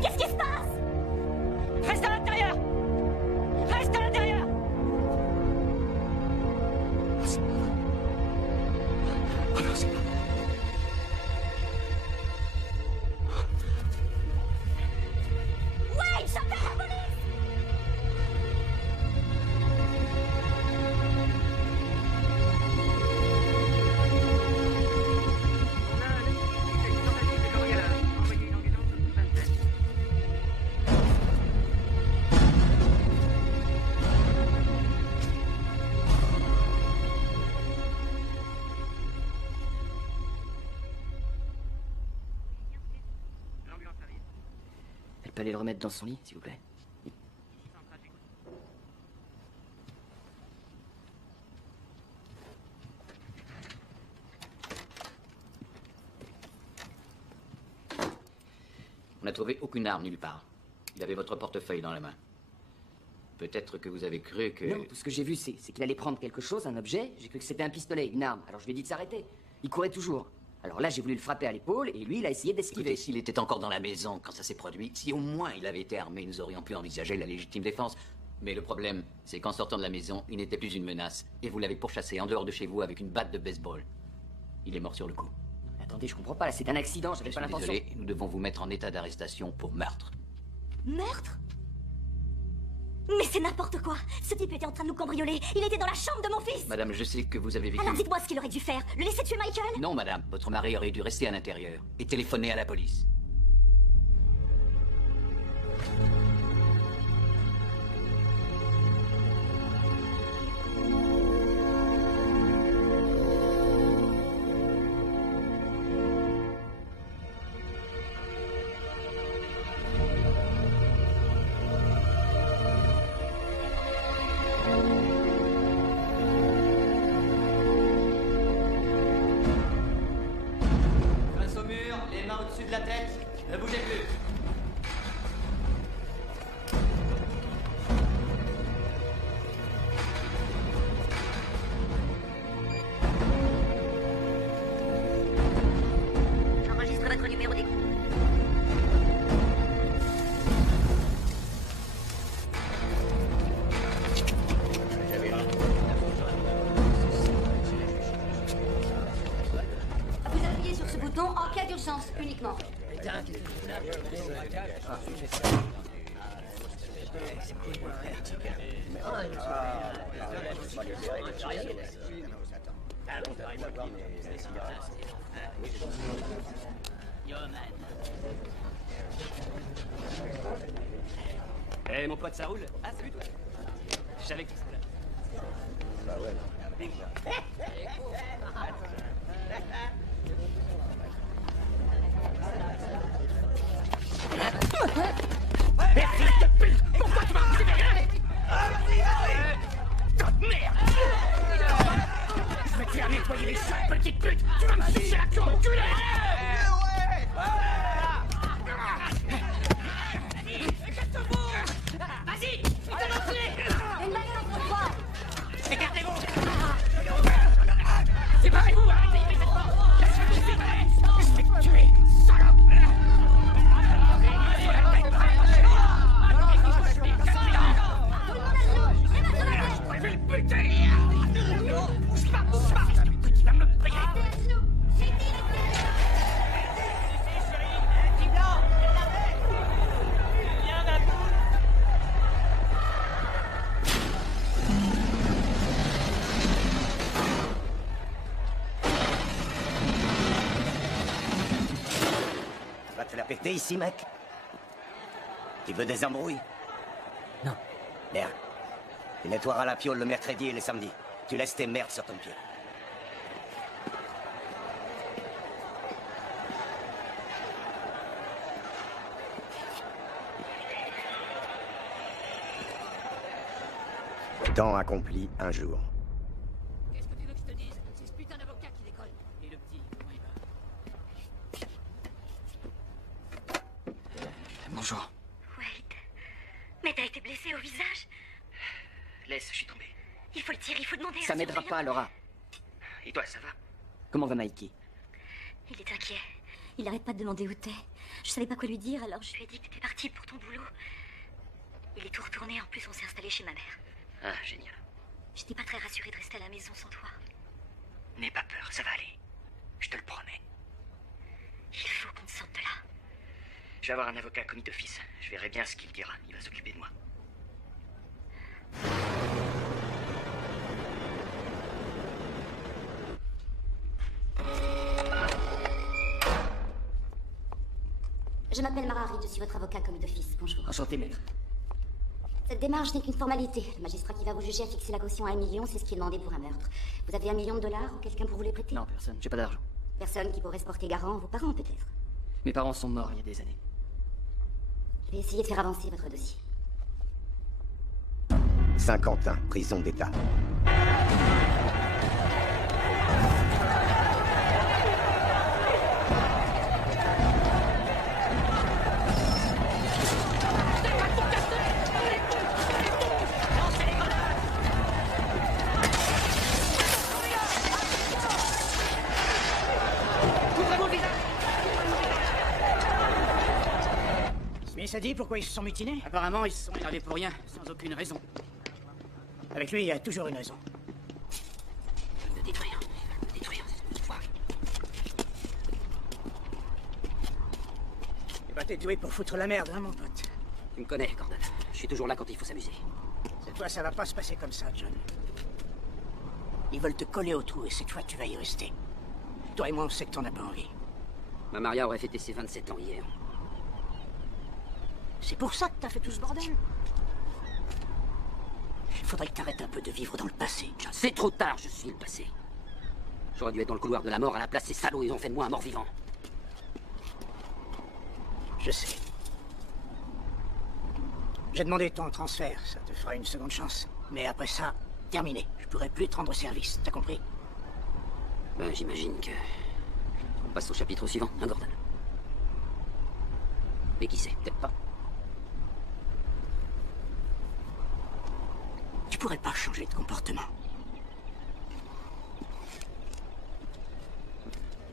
Qu'est-ce qui se passe? Reste à l'intérieur! Reste à l'intérieur! Oh non, c'est pas... Wayne, j'appelle la police! Elle peut aller le remettre dans son lit, s'il vous plaît. On n'a trouvé aucune arme nulle part. Il avait votre portefeuille dans la main. Peut-être que vous avez cru que... Non, tout ce que j'ai vu, c'est qu'il allait prendre quelque chose, un objet. J'ai cru que c'était un pistolet, une arme. Alors je lui ai dit de s'arrêter. Il courait toujours. Alors là, j'ai voulu le frapper à l'épaule, et lui, il a essayé d'esquiver. Écoutez, s'il était encore dans la maison quand ça s'est produit, si au moins il avait été armé, nous aurions pu envisager la légitime défense. Mais le problème, c'est qu'en sortant de la maison, il n'était plus une menace. Et vous l'avez pourchassé en dehors de chez vous avec une batte de baseball. Il est mort sur le coup. Attendez, je comprends pas, là, c'est un accident, j'avais pas l'intention... Désolé, nous devons vous mettre en état d'arrestation pour meurtre. Meurtre? Mais c'est n'importe quoi! Ce type était en train de nous cambrioler! Il était dans la chambre de mon fils! Madame, je sais que vous avez vécu... Alors dites-moi ce qu'il aurait dû faire! Le laisser tuer Michael? Non, madame, votre mari aurait dû rester à l'intérieur et téléphoner à la police. Face au mur, les mains au-dessus de la tête, ne bougez plus. J'enregistre votre numéro d'écoute. Vous appuyez sur ce bouton en cas d'urgence uniquement. Eh, mon pote, ça roule? Ah, salut, toi. Je savais que tu serais là. Pourquoi tu m'as poussé derrière? Merde! Je vais te faire nettoyer les chats, petite pute! Tu vas me sucer la queue, enculé! Vas-y! Une bagarre entre trois. Écartez-vous! Séparez-vous! Arrêtez, faites cette porte! Je vais te tuer, salope! Je vais le buter! Bouge pas, tu vas me le payer! Va te la péter ici, mec? Tu veux des embrouilles? Non. Merde. Tu nettoieras la piole le mercredi et le samedi. Tu laisses tes merdes sur ton pied. Temps accompli un jour. Qu'est-ce que tu veux que je te dise? C'est ce putain d'avocat qui décolle. Et le petit, comment il va? Bonjour. Wade. Mais t'as été blessé au visage? Laisse, je suis tombé. Il faut le tirer, il faut demander à Ça un m'aidera surveillant. pas, Laura. Et toi, ça va? Comment va Mikey? Il est inquiet. Il arrête pas de demander où t'es. Je savais pas quoi lui dire, alors je lui ai dit que t'étais parti pour ton boulot. Il est tout retourné, en plus on s'est installé chez ma mère. Ah, génial. J'étais pas très rassurée de rester à la maison sans toi. N'aie pas peur, ça va aller. Je te le promets. Il faut qu'on sorte de là. Je vais avoir un avocat commis d'office. Je verrai bien ce qu'il dira. Il va s'occuper de moi. Je m'appelle Mara Reed, je suis votre avocat commis d'office. Bonjour. Enchanté, maître. Cette démarche n'est qu'une formalité. Le magistrat qui va vous juger a fixé la caution à 1 million, c'est ce qui est demandé pour un meurtre. Vous avez $1 million ou quelqu'un pour vous les prêter? Non, personne. J'ai pas d'argent. Personne qui pourrait se porter garant, vos parents peut-être. Mes parents sont morts il y a des années. Je vais essayer de faire avancer votre dossier. Saint-Quentin, prison d'État. Smith a dit pourquoi ils se sont mutinés? Apparemment, ils se sont énervés pour rien, sans aucune raison. Avec lui, il y a toujours une raison. Me détruire, me détruire. Eh ben, t'es doué pour foutre la merde, hein, mon pote. Tu me connais, Gordon. Je suis toujours là quand il faut s'amuser. Cette fois, ça va pas se passer comme ça, John. Ils veulent te coller au trou et cette fois, tu vas y rester. Toi et moi, on sait que t'en as pas envie. Ma Maria aurait fêté ses 27 ans hier. C'est pour ça que t'as fait tout ce bordel. Il faudrait que t'arrêtes un peu de vivre dans le passé, John. C'est trop tard, je suis le passé. J'aurais dû être dans le couloir de la mort à la place, ces salauds, ils ont fait de moi un mort-vivant. Je sais. J'ai demandé ton transfert, ça te fera une seconde chance. Mais après ça, terminé. Je pourrai plus te rendre service, t'as compris? Ben, j'imagine que... On passe au chapitre suivant, hein, Gordon? Mais qui sait, peut-être pas. Tu pourrais pas changer de comportement.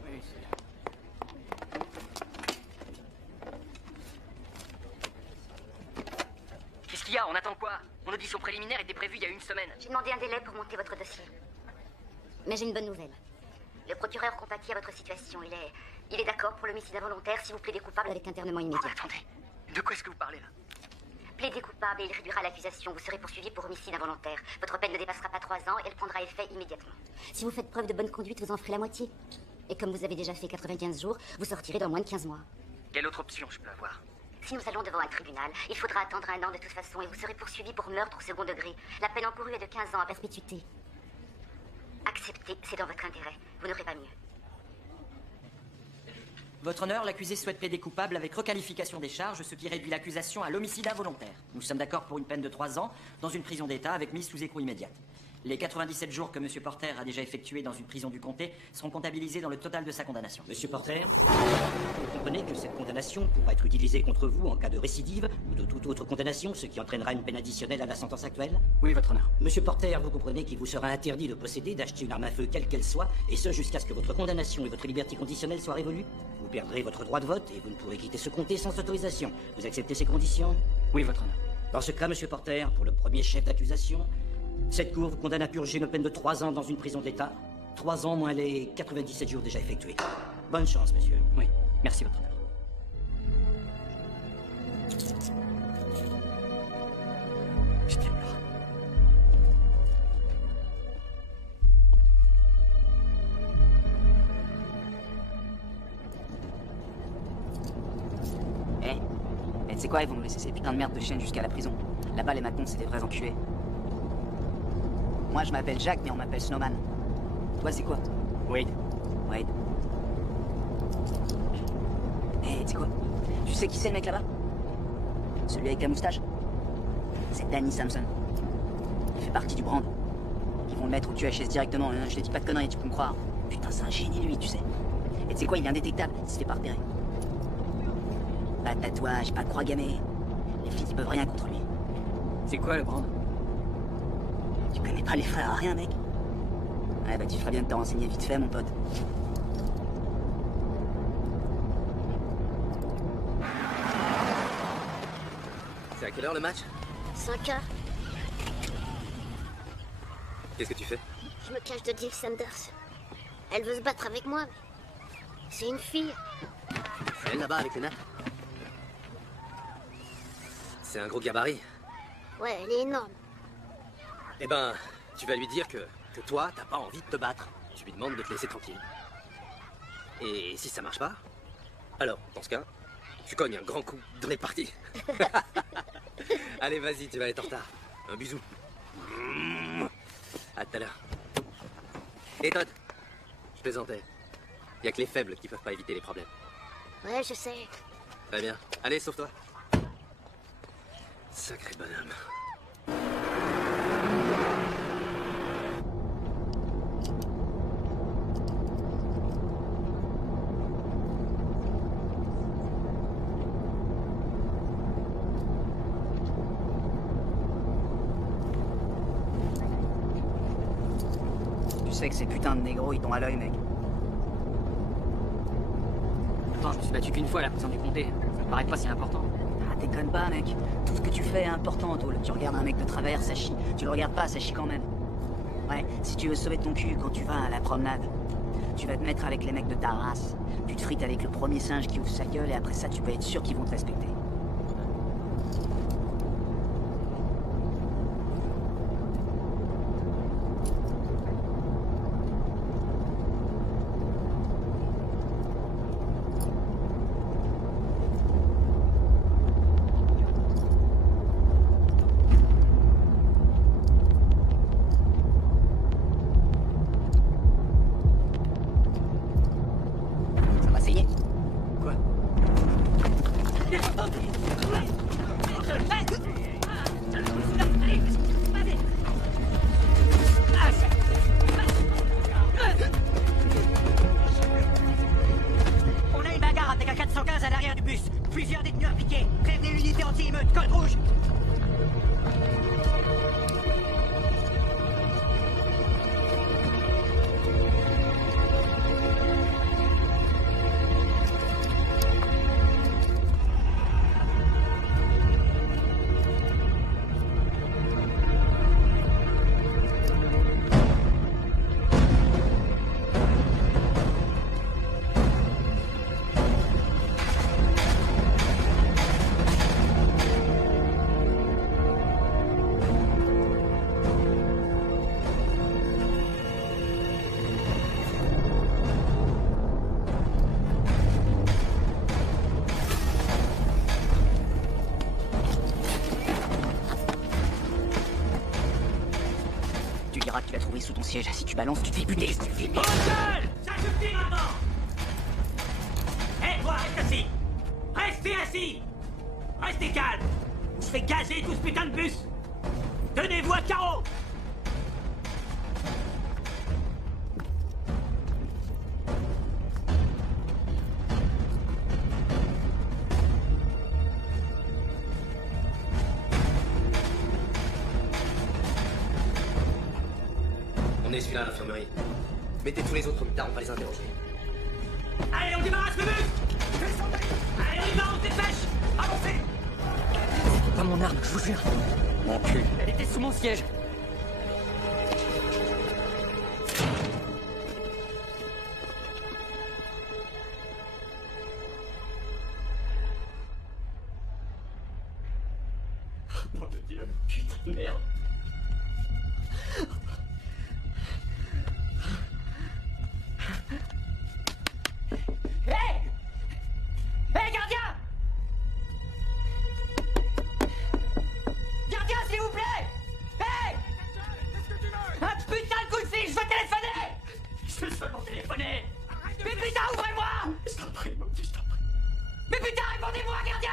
Oui, qu'est-ce qu'il y a? On attend quoi? Mon audition préliminaire était prévue il y a 1 semaine. J'ai demandé un délai pour monter votre dossier. Mais j'ai une bonne nouvelle. Le procureur compatit à votre situation. Il est d'accord pour l'homicide involontaire si vous plaidez coupable avec internement immédiat. Attendez, de quoi est-ce que vous parlez là? Plaidez coupable et il réduira l'accusation. Vous serez poursuivi pour homicide involontaire. Votre peine ne dépassera pas 3 ans et elle prendra effet immédiatement. Si vous faites preuve de bonne conduite, vous en ferez la moitié. Et comme vous avez déjà fait 95 jours, vous sortirez dans moins de 15 mois. Quelle autre option je peux avoir? Si nous allons devant un tribunal, il faudra attendre 1 an de toute façon et vous serez poursuivi pour meurtre au second degré. La peine encourue est de 15 ans à perpétuité. Acceptez, c'est dans votre intérêt. Vous n'aurez pas mieux. Votre honneur, l'accusé souhaite plaider coupable avec requalification des charges, ce qui réduit l'accusation à l'homicide involontaire. Nous sommes d'accord pour une peine de 3 ans dans une prison d'État avec mise sous écrou immédiate. Les 97 jours que M. Porter a déjà effectués dans une prison du comté seront comptabilisés dans le total de sa condamnation. Monsieur Porter, vous comprenez que cette condamnation pourra être utilisée contre vous en cas de récidive ou de toute autre condamnation, ce qui entraînera une peine additionnelle à la sentence actuelle? Oui, votre honneur. Monsieur Porter, vous comprenez qu'il vous sera interdit de posséder, d'acheter une arme à feu quelle qu'elle soit, et ce jusqu'à ce que votre condamnation et votre liberté conditionnelle soient révolues? Vous perdrez votre droit de vote et vous ne pourrez quitter ce comté sans autorisation. Vous acceptez ces conditions? Oui, votre honneur. Dans ce cas, Monsieur Porter, pour le premier chef d'accusation, cette cour vous condamne à purger une peine de 3 ans dans une prison d'État. 3 ans moins les 97 jours déjà effectués. Bonne chance, monsieur. Oui, merci, votre honneur. Je t'aime, Laura. Tu sais quoi, ils vont nous laisser ces putains de merde de chiennes jusqu'à la prison. Là-bas, les matons, c'est des vrais enculés. Moi, je m'appelle Jacques, mais on m'appelle Snowman. Toi, c'est quoi? Wade. Wade. Eh, tu sais quoi? Tu sais qui c'est, le mec là-bas? Celui avec la moustache? C'est Danny Samson. Il fait partie du brand. Ils vont le mettre au QHS directement, hein. Je te dis pas de conneries, tu peux me croire. Putain, c'est un génie, lui, tu sais. Et tu sais quoi, il est indétectable, il se fait pas repérer. Pas de tatouage, pas de croix gammée. Les flics, ils peuvent rien contre lui. C'est quoi, le brand? Tu connais pas les frères à rien, mec? Ouais, bah tu ferais bien de te renseigner vite fait, mon pote. quelle heure le match? 5 heures. Qu'est-ce que tu fais? Je me cache de Jill Sanders. Elle veut se battre avec moi. C'est une fille. C'est elle là-bas avec les nattes? C'est un gros gabarit. Ouais, elle est énorme. Eh ben, tu vas lui dire que toi, t'as pas envie de te battre. Tu lui demandes de te laisser tranquille. Et si ça marche pas, alors, dans ce cas, tu cognes un grand coup dans les parties. Allez, vas-y, tu vas être en retard. Un bisou. À tout à l'heure. Et Todd, je plaisantais. Y a que les faibles qui peuvent pas éviter les problèmes. Ouais, je sais. Très bien. Allez, sauve-toi. Sacré bonhomme. Tu sais que ces putains de négros, ils t'ont à l'œil, mec. Attends, je me suis battu qu'une fois, la prison du comté. Ça me paraît pas si important. Ah, déconne pas, mec. Tout ce que tu fais est important, toi. Tu regardes un mec de travers, ça chie. Tu le regardes pas, ça chie quand même. Ouais, si tu veux sauver ton cul quand tu vas à la promenade, tu vas te mettre avec les mecs de ta race. Tu te frites avec le premier singe qui ouvre sa gueule et après ça, tu peux être sûr qu'ils vont te respecter. On a une bagarre avec un 415 à l'arrière du bus. Plusieurs détenus impliqués. Prévenez l'unité anti-émeute. Code rouge. Tu diras que tu l'as trouvé sous ton siège. Si tu balances, tu te fais buter. Ça suffit maintenant. Hé, toi, reste assis. Restez assis. Restez calme. On se fait gazer tout ce putain de bus. Tenez-vous à carreau. On est celui-là à l'infirmerie. Mettez tous les autres au mitard, on va les interroger. Allez, on débarrasse le bus. Allez, on y va, on se dépêche. Avancez. Pas mon arme, je vous jure. Mon cul. Elle était sous mon siège. Nom de Dieu, putain de merde. Hé! Hé, gardien! Gardien, s'il vous plaît! Hé! Un putain de coup de fil, je veux téléphoner! Je veux seulement téléphoner! Mais putain, ouvrez-moi! Je t'en prie, mon Dieu, je t'en prie. Mais putain, répondez-moi, gardien!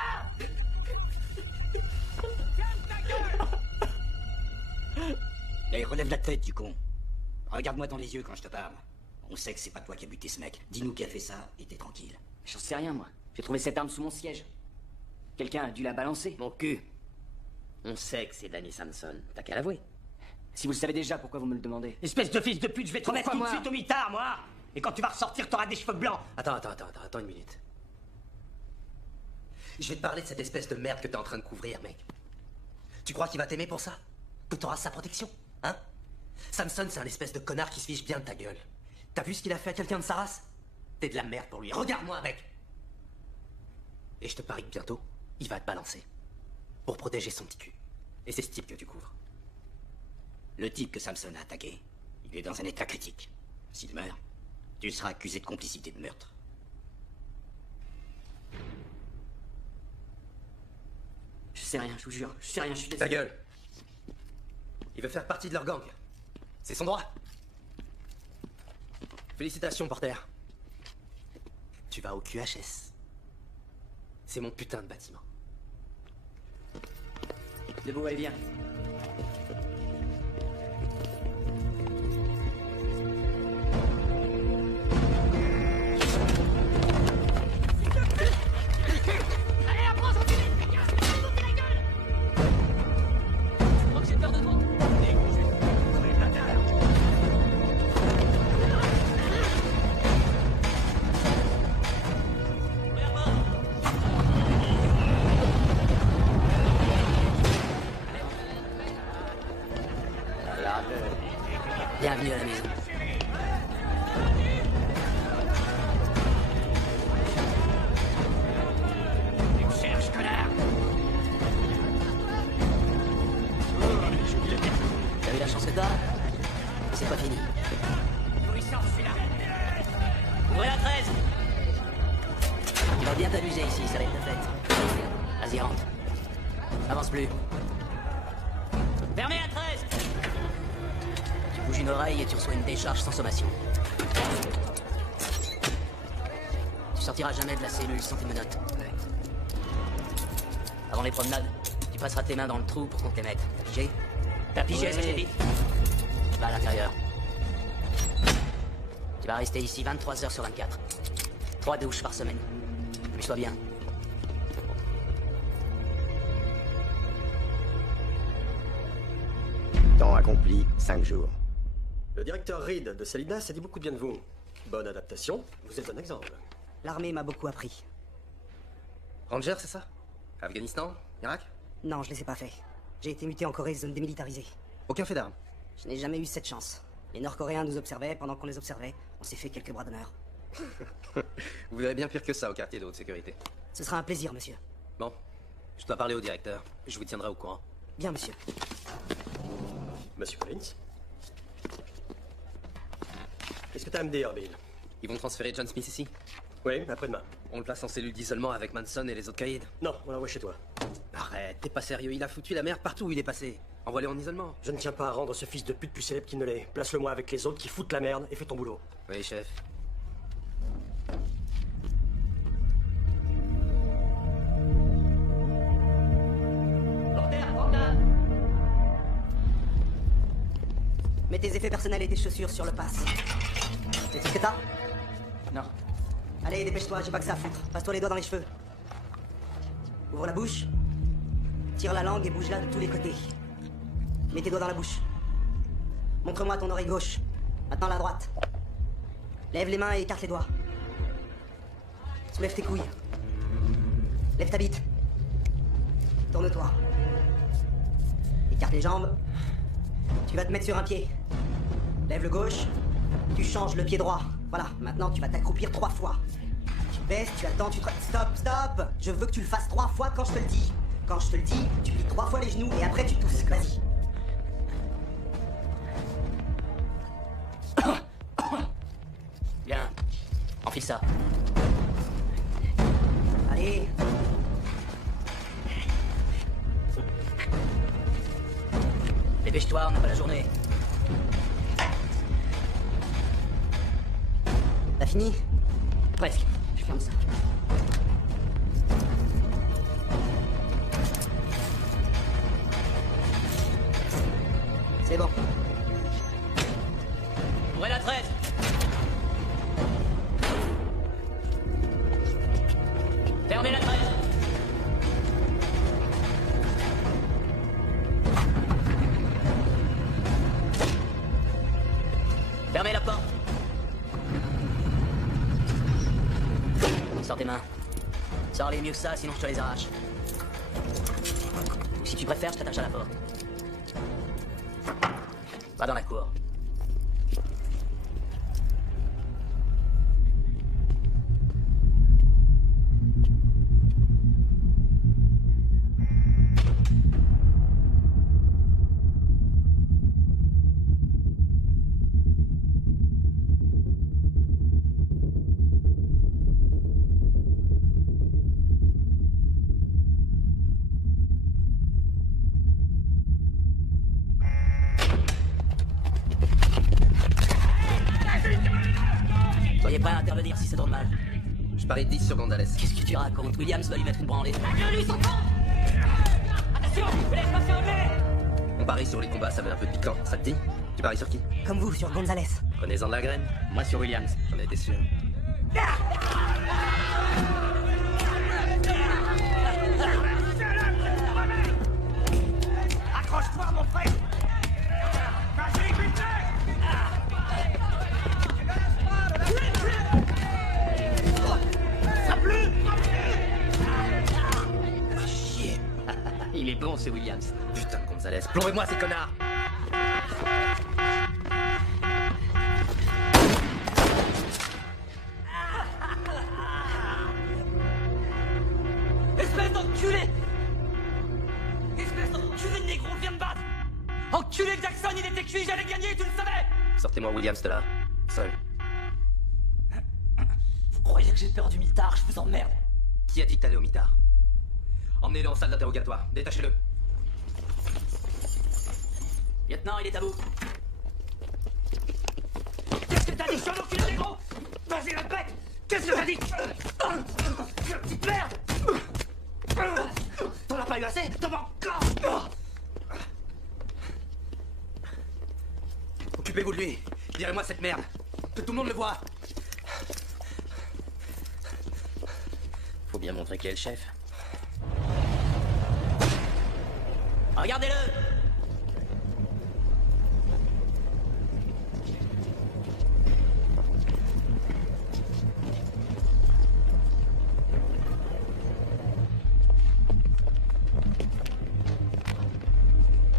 Allez, relève la tête, du con. Regarde-moi dans les yeux quand je te parle. On sait que c'est pas toi qui as buté ce mec. Dis-nous qui a fait ça et t'es tranquille. J'en sais rien, moi. J'ai trouvé cette arme sous mon siège. Quelqu'un a dû la balancer. Mon cul. On sait que c'est Danny Samson. T'as qu'à l'avouer. Si vous le savez déjà, pourquoi vous me le demandez? Espèce de fils de pute, je vais te remettre tout de suite au mitard, moi. Et quand tu vas ressortir, t'auras des cheveux blancs. Attends une minute. Je vais te parler de cette espèce de merde que t'es en train de couvrir, mec. Tu crois qu'il va t'aimer pour ça? Que t'auras sa protection? Hein? Samson, c'est un espèce de connard qui se fiche bien de ta gueule. T'as vu ce qu'il a fait à quelqu'un de sa race? T'es de la merde pour lui. Regarde-moi, mec! Et je te parie que bientôt, il va te balancer. Pour protéger son petit cul. Et c'est ce type que tu couvres. Le type que Samson a attaqué, il est dans un état critique. S'il meurt, tu seras accusé de complicité de meurtre. Je sais rien, je vous jure. Je sais rien, je suis Ta désolé. gueule! Il veut faire partie de leur gang. C'est son droit. Félicitations, Porter. Tu vas au QHS. C'est mon putain de bâtiment. Debout, elle vient. Allez, approche, on finit! Foutez la gueule! Tu crois que j'ai peur de toi? Bienvenue à la maison. Cherche, connard! T'as vu la chance que t'as? C'est pas fini. D'où il sort celui-là? Ouvrez la 13! Il va bien t'amuser ici, ça va être la fête. Vas-y, rentre. Avance plus. Fermez la 13! Tu bouges une oreille et tu reçois une décharge sans sommation. Tu sortiras jamais de la cellule sans tes menottes. Avant les promenades, tu passeras tes mains dans le trou pour qu'on te les mette. T'as pigé? T'as pigé ce que j'ai dit? Va à l'intérieur. Tu vas rester ici 23 heures sur 24. 3 douches par semaine. Amuse-toi bien. Temps accompli, 5 jours. Le directeur Reed de Salinas a dit beaucoup de bien de vous. Bonne adaptation, vous êtes un exemple. L'armée m'a beaucoup appris. Ranger, c'est ça? Afghanistan? Irak? Non, je les ai pas fait. J'ai été muté en Corée, zone démilitarisée. Aucun fait d'armes? Je n'ai jamais eu cette chance. Les Nord-Coréens nous observaient, pendant qu'on les observait, on s'est fait quelques bras d'honneur. Vous verrez bien pire que ça au quartier de haute sécurité. Ce sera un plaisir, monsieur. Bon, je dois parler au directeur. Je vous tiendrai au courant. Bien, monsieur. Monsieur Collins? Qu'est-ce que t'as à me dire, Bill? Ils vont transférer John Smith ici? Oui, après-demain. On le place en cellule d'isolement avec Manson et les autres caïds? Non, on l'envoie chez toi. Arrête, t'es pas sérieux, il a foutu la merde partout où il est passé. Envoie-le en isolement. Je ne tiens pas à rendre ce fils de pute plus célèbre qu'il ne l'est. Place-le-moi avec les autres qui foutent la merde et fais ton boulot. Oui, chef. Mets tes effets personnels et tes chaussures sur le pass. C'est tout ce que t'as? Non. Allez, dépêche-toi, j'ai pas que ça à foutre. Passe-toi les doigts dans les cheveux. Ouvre la bouche. Tire la langue et bouge-la de tous les côtés. Mets tes doigts dans la bouche. Montre-moi ton oreille gauche. Maintenant la droite. Lève les mains et écarte les doigts. Soulève tes couilles. Lève ta bite. Tourne-toi. Écarte les jambes. Tu vas te mettre sur un pied. Lève le gauche. Tu changes le pied droit. Voilà, maintenant tu vas t'accroupir 3 fois. Tu baisses, tu attends, tu te... Stop, stop! Je veux que tu le fasses 3 fois quand je te le dis. Quand je te le dis, tu plies 3 fois les genoux et après tu tousses. Vas-y. Bien. Enfile ça. Allez. Dépêche-toi, on n'a pas la journée. T'as fini? Presque. Je ferme ça. C'est bon. Ouvrez la 13. Fermez la 13. Fermez la porte. Sors tes mains. Sors-les mieux que ça, sinon je te les arrache. Ou si tu préfères, je t'attache à la porte. Va dans la cour. Soyez prêts à intervenir si ça tourne mal. Je parie 10 sur Gonzalez. Qu'est-ce que tu racontes? Williams va lui mettre une branlée. Lui, son con. Attention, laisse passer André. On parie sur les combats, ça met un peu de piquant. Ça te dit? Tu paries sur qui? Comme vous, sur Gonzalez. Prenez-en de la graine. Moi sur Williams. J'en étais sûr. Accroche-toi, mon frère. Vas-y, putain. Ça pleut. Chier. Il est bon, ce Williams. Putain, Gonzalez, plombez-moi ces connards. Espèce d'enculé. Espèce d'enculé de négro, viens me battre. Enculé de Jackson, il était cuit, j'allais gagner, tu le savais. Sortez-moi Williams de là. Seul. Vous croyez que j'ai peur du mitard? Je vous emmerde. Qui a dit que t'allais au mitard? Emmenez-le en salle d'interrogatoire. Détachez-le. Lieutenant, il est à bout. Qu'est-ce que t'as dit, sur l'enculé de négro? Vas-y, répète. Qu'est-ce que t'as dit? Petite merde. T'en as pas eu assez? T'en vas encore. Occupez-vous de lui. Virez-moi cette merde. Que tout le monde le voit. Faut bien montrer qui est le chef. Regardez-le.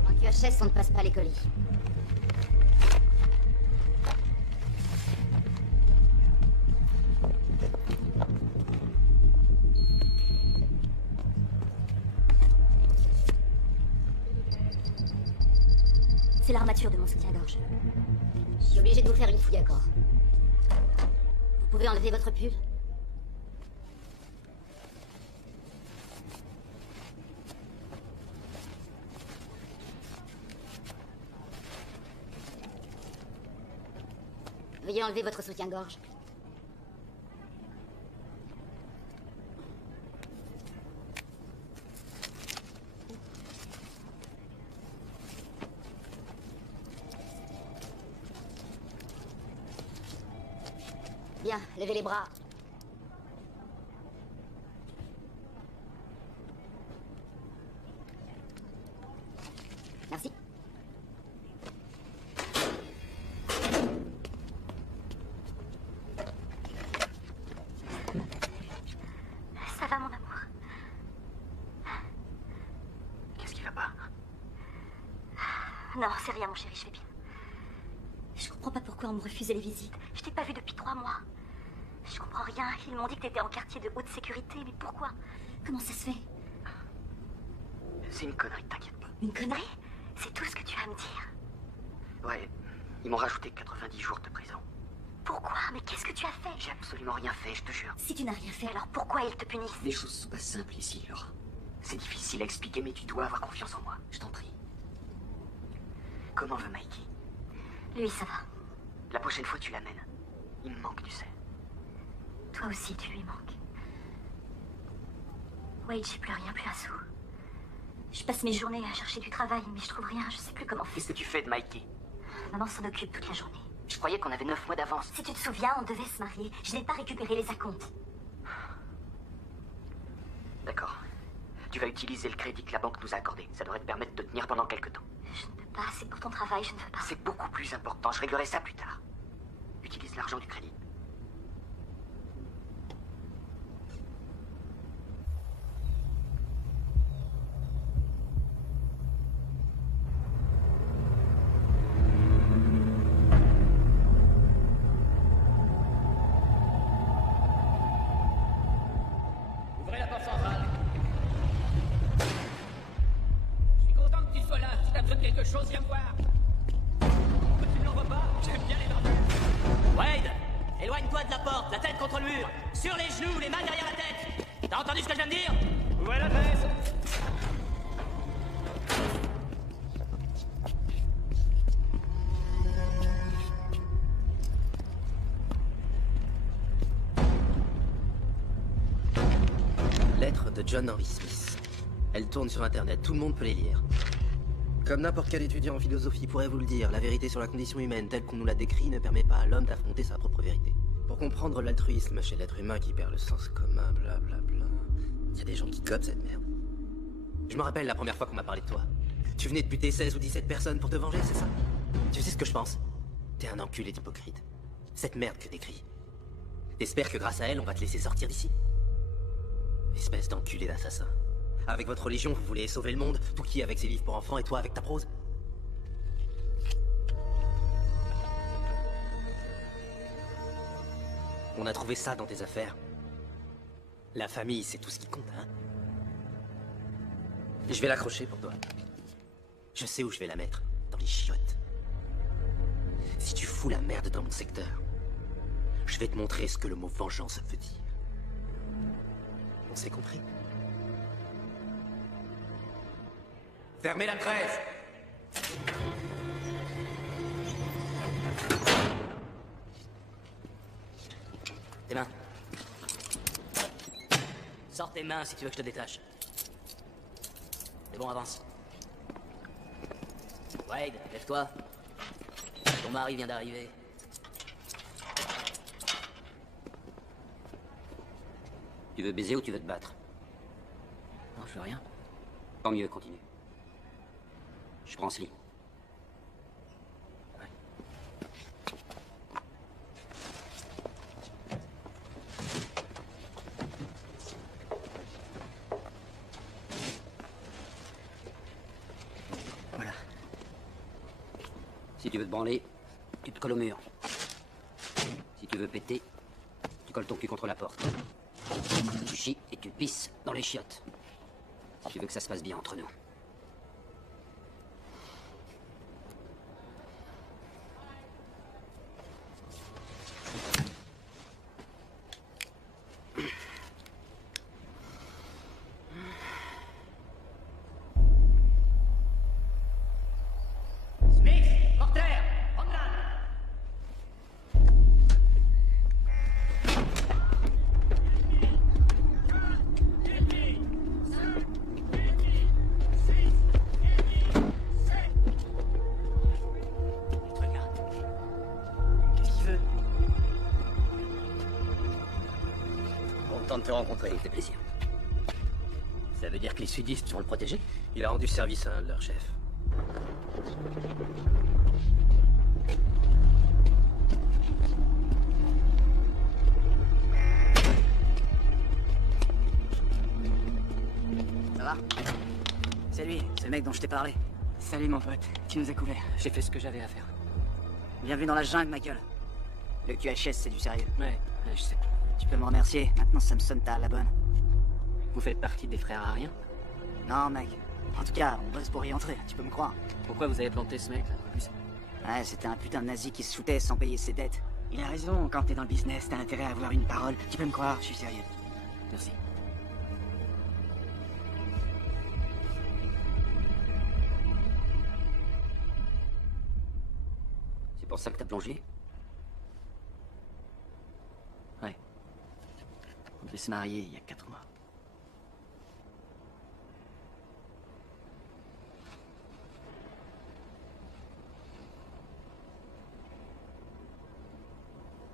En QHS, on ne passe pas les colis. C'est l'armature de mon soutien-gorge. Je suis obligée de vous faire une fouille à corps. Vous pouvez enlever votre pull? Veuillez enlever votre soutien-gorge. Bien, levez les bras. Merci. Ça va, mon amour? Qu'est-ce qui va pas? Non, c'est rien, mon chéri, je vais bien. Je comprends pas pourquoi on me refusait les visites. Je t'ai pas vu depuis 3 mois. Je comprends rien. Ils m'ont dit que t'étais en quartier de haute sécurité, mais pourquoi? Comment ça se fait? C'est une connerie, t'inquiète pas. Une connerie? C'est tout ce que tu vas me dire. Ouais, ils m'ont rajouté 90 jours de prison. Pourquoi? Mais qu'est-ce que tu as fait? J'ai absolument rien fait, je te jure. Si tu n'as rien fait, alors pourquoi ils te punissent? Les choses sont pas simples ici, Laura. C'est difficile à expliquer, mais tu dois avoir confiance en moi. Je t'en prie. Comment va Mikey? Lui, ça va. La prochaine fois, tu l'amènes. Il me manque, tu sais. Toi aussi, tu lui manques. Wade, j'ai plus rien, plus un sou. Je passe mes journées à chercher du travail, mais je trouve rien, je sais plus comment faire. Qu'est-ce que tu fais de Mikey? Maman s'en occupe toute la journée. Je croyais qu'on avait 9 mois d'avance. Si tu te souviens, on devait se marier. Je n'ai pas récupéré les acomptes. D'accord. Tu vas utiliser le crédit que la banque nous a accordé. Ça devrait te permettre de tenir pendant quelques temps. Je ne peux pas, c'est pour ton travail, je ne veux pas. C'est beaucoup plus important, je réglerai ça plus tard. Utilise l'argent du crédit. chose, viens me voir. Tu ne l'en vois pas? J'aime bien les barbus. Wade, éloigne-toi de la porte, la tête contre le mur. Sur les genoux, les mains derrière la tête. T'as entendu ce que je viens de dire? Où est l'adresse? Lettre de John Henry Smith. Elle tourne sur Internet, tout le monde peut les lire. Comme n'importe quel étudiant en philosophie pourrait vous le dire, la vérité sur la condition humaine telle qu'on nous la décrit ne permet pas à l'homme d'affronter sa propre vérité. Pour comprendre l'altruisme chez l'être humain qui perd le sens commun, blablabla, il y a des gens qui codent cette merde. Je me rappelle la première fois qu'on m'a parlé de toi. Tu venais de buter 16 ou 17 personnes pour te venger, c'est ça? Tu sais ce que je pense? T'es un enculé d'hypocrite. Cette merde que t'écris. T'espères que grâce à elle, on va te laisser sortir d'ici? Espèce d'enculé d'assassin. Avec votre religion, vous voulez sauver le monde, tout qui avec ses livres pour enfants et toi avec ta prose? On a trouvé ça dans tes affaires. La famille, c'est tout ce qui compte, hein? Je vais l'accrocher pour toi. Je sais où je vais la mettre, dans les chiottes. Si tu fous la merde dans mon secteur, je vais te montrer ce que le mot vengeance veut dire. On s'est compris? Fermez la presse! Tes mains. Sors tes mains si tu veux que je te détache. C'est bon, avance. Wade, lève-toi. Ton mari vient d'arriver. Tu veux baiser ou tu veux te battre? Non, je veux rien. Tant mieux, continue. Je prends ce lit. Voilà. Si tu veux te branler, tu te colles au mur. Si tu veux péter, tu colles ton cul contre la porte. Tu chies et tu pisses dans les chiottes. Si tu veux que ça se passe bien entre nous. De te rencontrer. Ça fait plaisir. Ça veut dire que les sudistes vont le protéger? Il a rendu service à un de leurs chefs. Ça va? C'est lui, c'est le mec dont je t'ai parlé. Salut mon pote, tu nous as couvert. J'ai fait ce que j'avais à faire. Bienvenue dans la jungle, ma gueule. Le QHS, c'est du sérieux. Ouais, je sais. Tu peux me remercier. Maintenant, Samson, t'as la bonne. Vous faites partie des frères Ariens? Non, mec. En tout cas, on bosse pour y entrer, tu peux me croire. Pourquoi vous avez planté ce mec, là, en plus? Ouais, c'était un putain de nazi qui se foutait sans payer ses dettes. Il a raison, quand t'es dans le business, t'as intérêt à avoir une parole. Tu peux me croire, je suis sérieux. Merci. C'est pour ça que t'as plongé? Ouais. On devait se marier il y a 4 mois.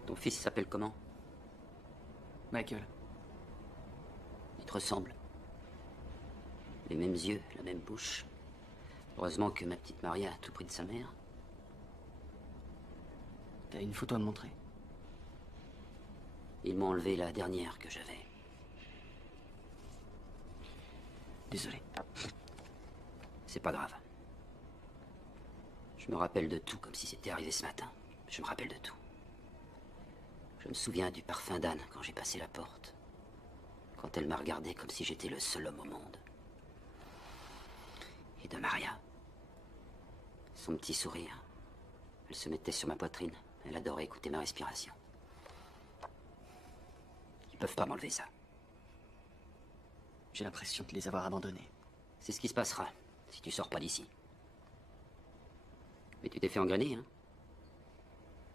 Ton fils s'appelle comment? Michael. Il te ressemble. Les mêmes yeux, la même bouche. Heureusement que ma petite Maria a tout pris de sa mère. T'as une photo à me montrer? Ils m'ont enlevé la dernière que j'avais. Désolé. C'est pas grave. Je me rappelle de tout comme si c'était arrivé ce matin. Je me rappelle de tout. Je me souviens du parfum d'Anne quand j'ai passé la porte. Quand elle m'a regardé comme si j'étais le seul homme au monde. Et de Maria. Son petit sourire. Elle se mettait sur ma poitrine. Elle adorait écouter ma respiration. Ils peuvent pas m'enlever ça. J'ai l'impression de les avoir abandonnés. C'est ce qui se passera, si tu sors pas d'ici. Mais tu t'es fait engrainer, hein?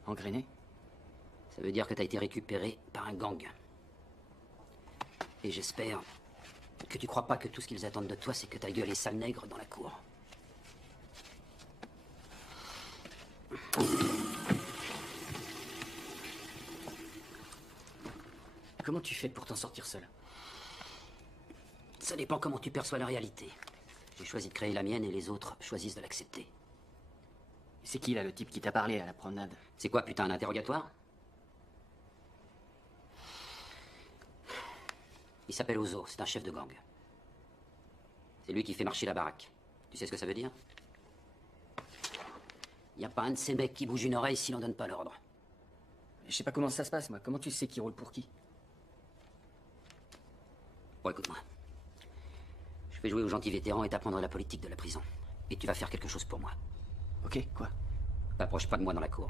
Engrainer? Ça veut dire que t'as été récupéré par un gang. Et j'espère que tu crois pas que tout ce qu'ils attendent de toi, c'est que ta gueule est sale nègre dans la cour. Comment tu fais pour t'en sortir seul? Ça dépend comment tu perçois la réalité. J'ai choisi de créer la mienne et les autres choisissent de l'accepter. C'est qui, là, le type qui t'a parlé à la promenade? C'est quoi, putain, un interrogatoire? Il s'appelle Ozo, c'est un chef de gang. C'est lui qui fait marcher la baraque. Tu sais ce que ça veut dire? Y a pas un de ces mecs qui bouge une oreille s'il n'en donne pas l'ordre. Je sais pas comment ça se passe, moi. Comment tu sais qui roule pour qui? Bon, écoute-moi. Je vais jouer aux gentils vétérans et t'apprendre la politique de la prison. Et tu vas faire quelque chose pour moi. Ok, quoi? T'approches pas de moi dans la cour.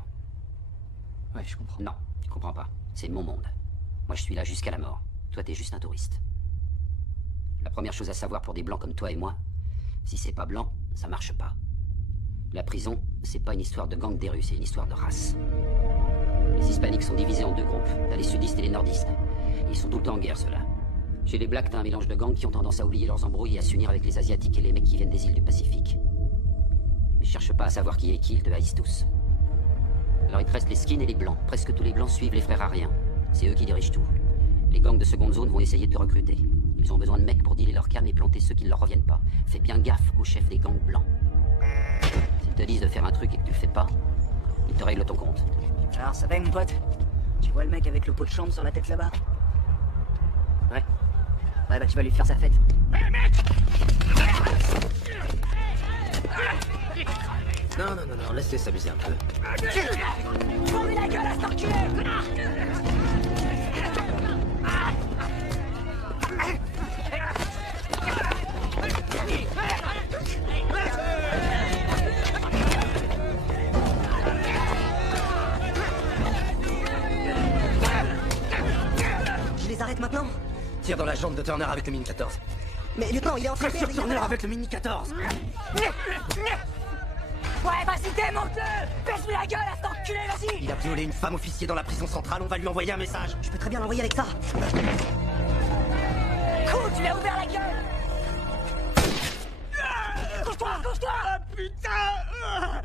Ouais, je comprends. Non, tu comprends pas. C'est mon monde. Moi, je suis là jusqu'à la mort. Toi, t'es juste un touriste. La première chose à savoir pour des blancs comme toi et moi, si c'est pas blanc, ça marche pas. La prison, c'est pas une histoire de gang des rues, c'est une histoire de race. Les hispaniques sont divisés en deux groupes. T'as les sudistes et les nordistes. Ils sont tout le temps en guerre, ceux-là. Chez les blacks, t'as un mélange de gangs qui ont tendance à oublier leurs embrouilles et à s'unir avec les asiatiques et les mecs qui viennent des îles du Pacifique. Mais cherche pas à savoir qui est qui, ils te haïssent tous. Alors il te reste les skins et les blancs. Presque tous les blancs suivent les frères ariens. C'est eux qui dirigent tout. Les gangs de seconde zone vont essayer de te recruter. Ils ont besoin de mecs pour dealer leur cam et planter ceux qui ne leur reviennent pas. Fais bien gaffe aux chefs des gangs blancs. S'ils te disent de faire un truc et que tu le fais pas, ils te règlent ton compte. Alors ça va, mon pote? Tu vois le mec avec le pot de chambre sur la tête là-bas? Ouais. Ouais, bah tu vas lui faire sa fête. Non, laisse-les s'amuser un peu. Fermez la gueule à cet enculé, connard! Je les arrête maintenant? Tire dans la jambe de Turner avec le Mini 14. Mais lieutenant, il est en train de Sur Turner avec le Mini 14. Ouais, vas-y, démonte-le! Baisse-lui la gueule à cet enculé, vas-y! Il a violé une femme officier dans la prison centrale, on va lui envoyer un message. Je peux très bien l'envoyer avec ça. Cool, tu lui as ouvert la gueule! Couche-toi, couche-toi! Ah putain!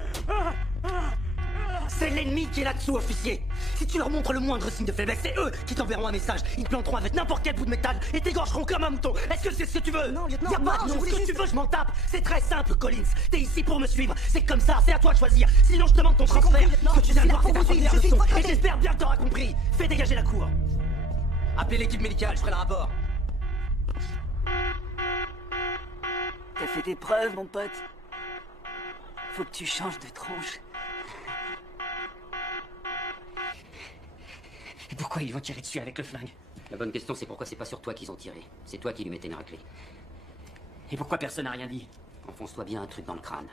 C'est l'ennemi qui est là-dessous, officier. Si tu leur montres le moindre signe de faiblesse, c'est eux qui t'enverront un message. Ils te planteront avec n'importe quel bout de métal et t'égorgeront comme un mouton. Est-ce que c'est ce que tu veux? Non, lieutenant, y a pas non, de je non, voulais ce que juste- tu veux, je m'en tape. C'est très simple, Collins. T'es ici pour me suivre. C'est comme ça, c'est à toi de choisir. Sinon, je demande ton J'ai transfert. compris, lieutenant. Ce que tu viens Je de suis voir, là c'est pour ta vous suivre. première Je suis leçon. une fois Et de côté. j'espère bien que t'auras compris. Fais dégager la cour. Appelez l'équipe médicale, je ferai le rapport. T'as fait tes preuves, mon pote. Faut que tu changes de tronche. Et pourquoi ils vont tirer dessus avec le flingue? La bonne question, c'est pourquoi c'est pas sur toi qu'ils ont tiré. C'est toi qui lui mettais une raclée. Et pourquoi personne n'a rien dit? Enfonce-toi bien un truc dans le crâne.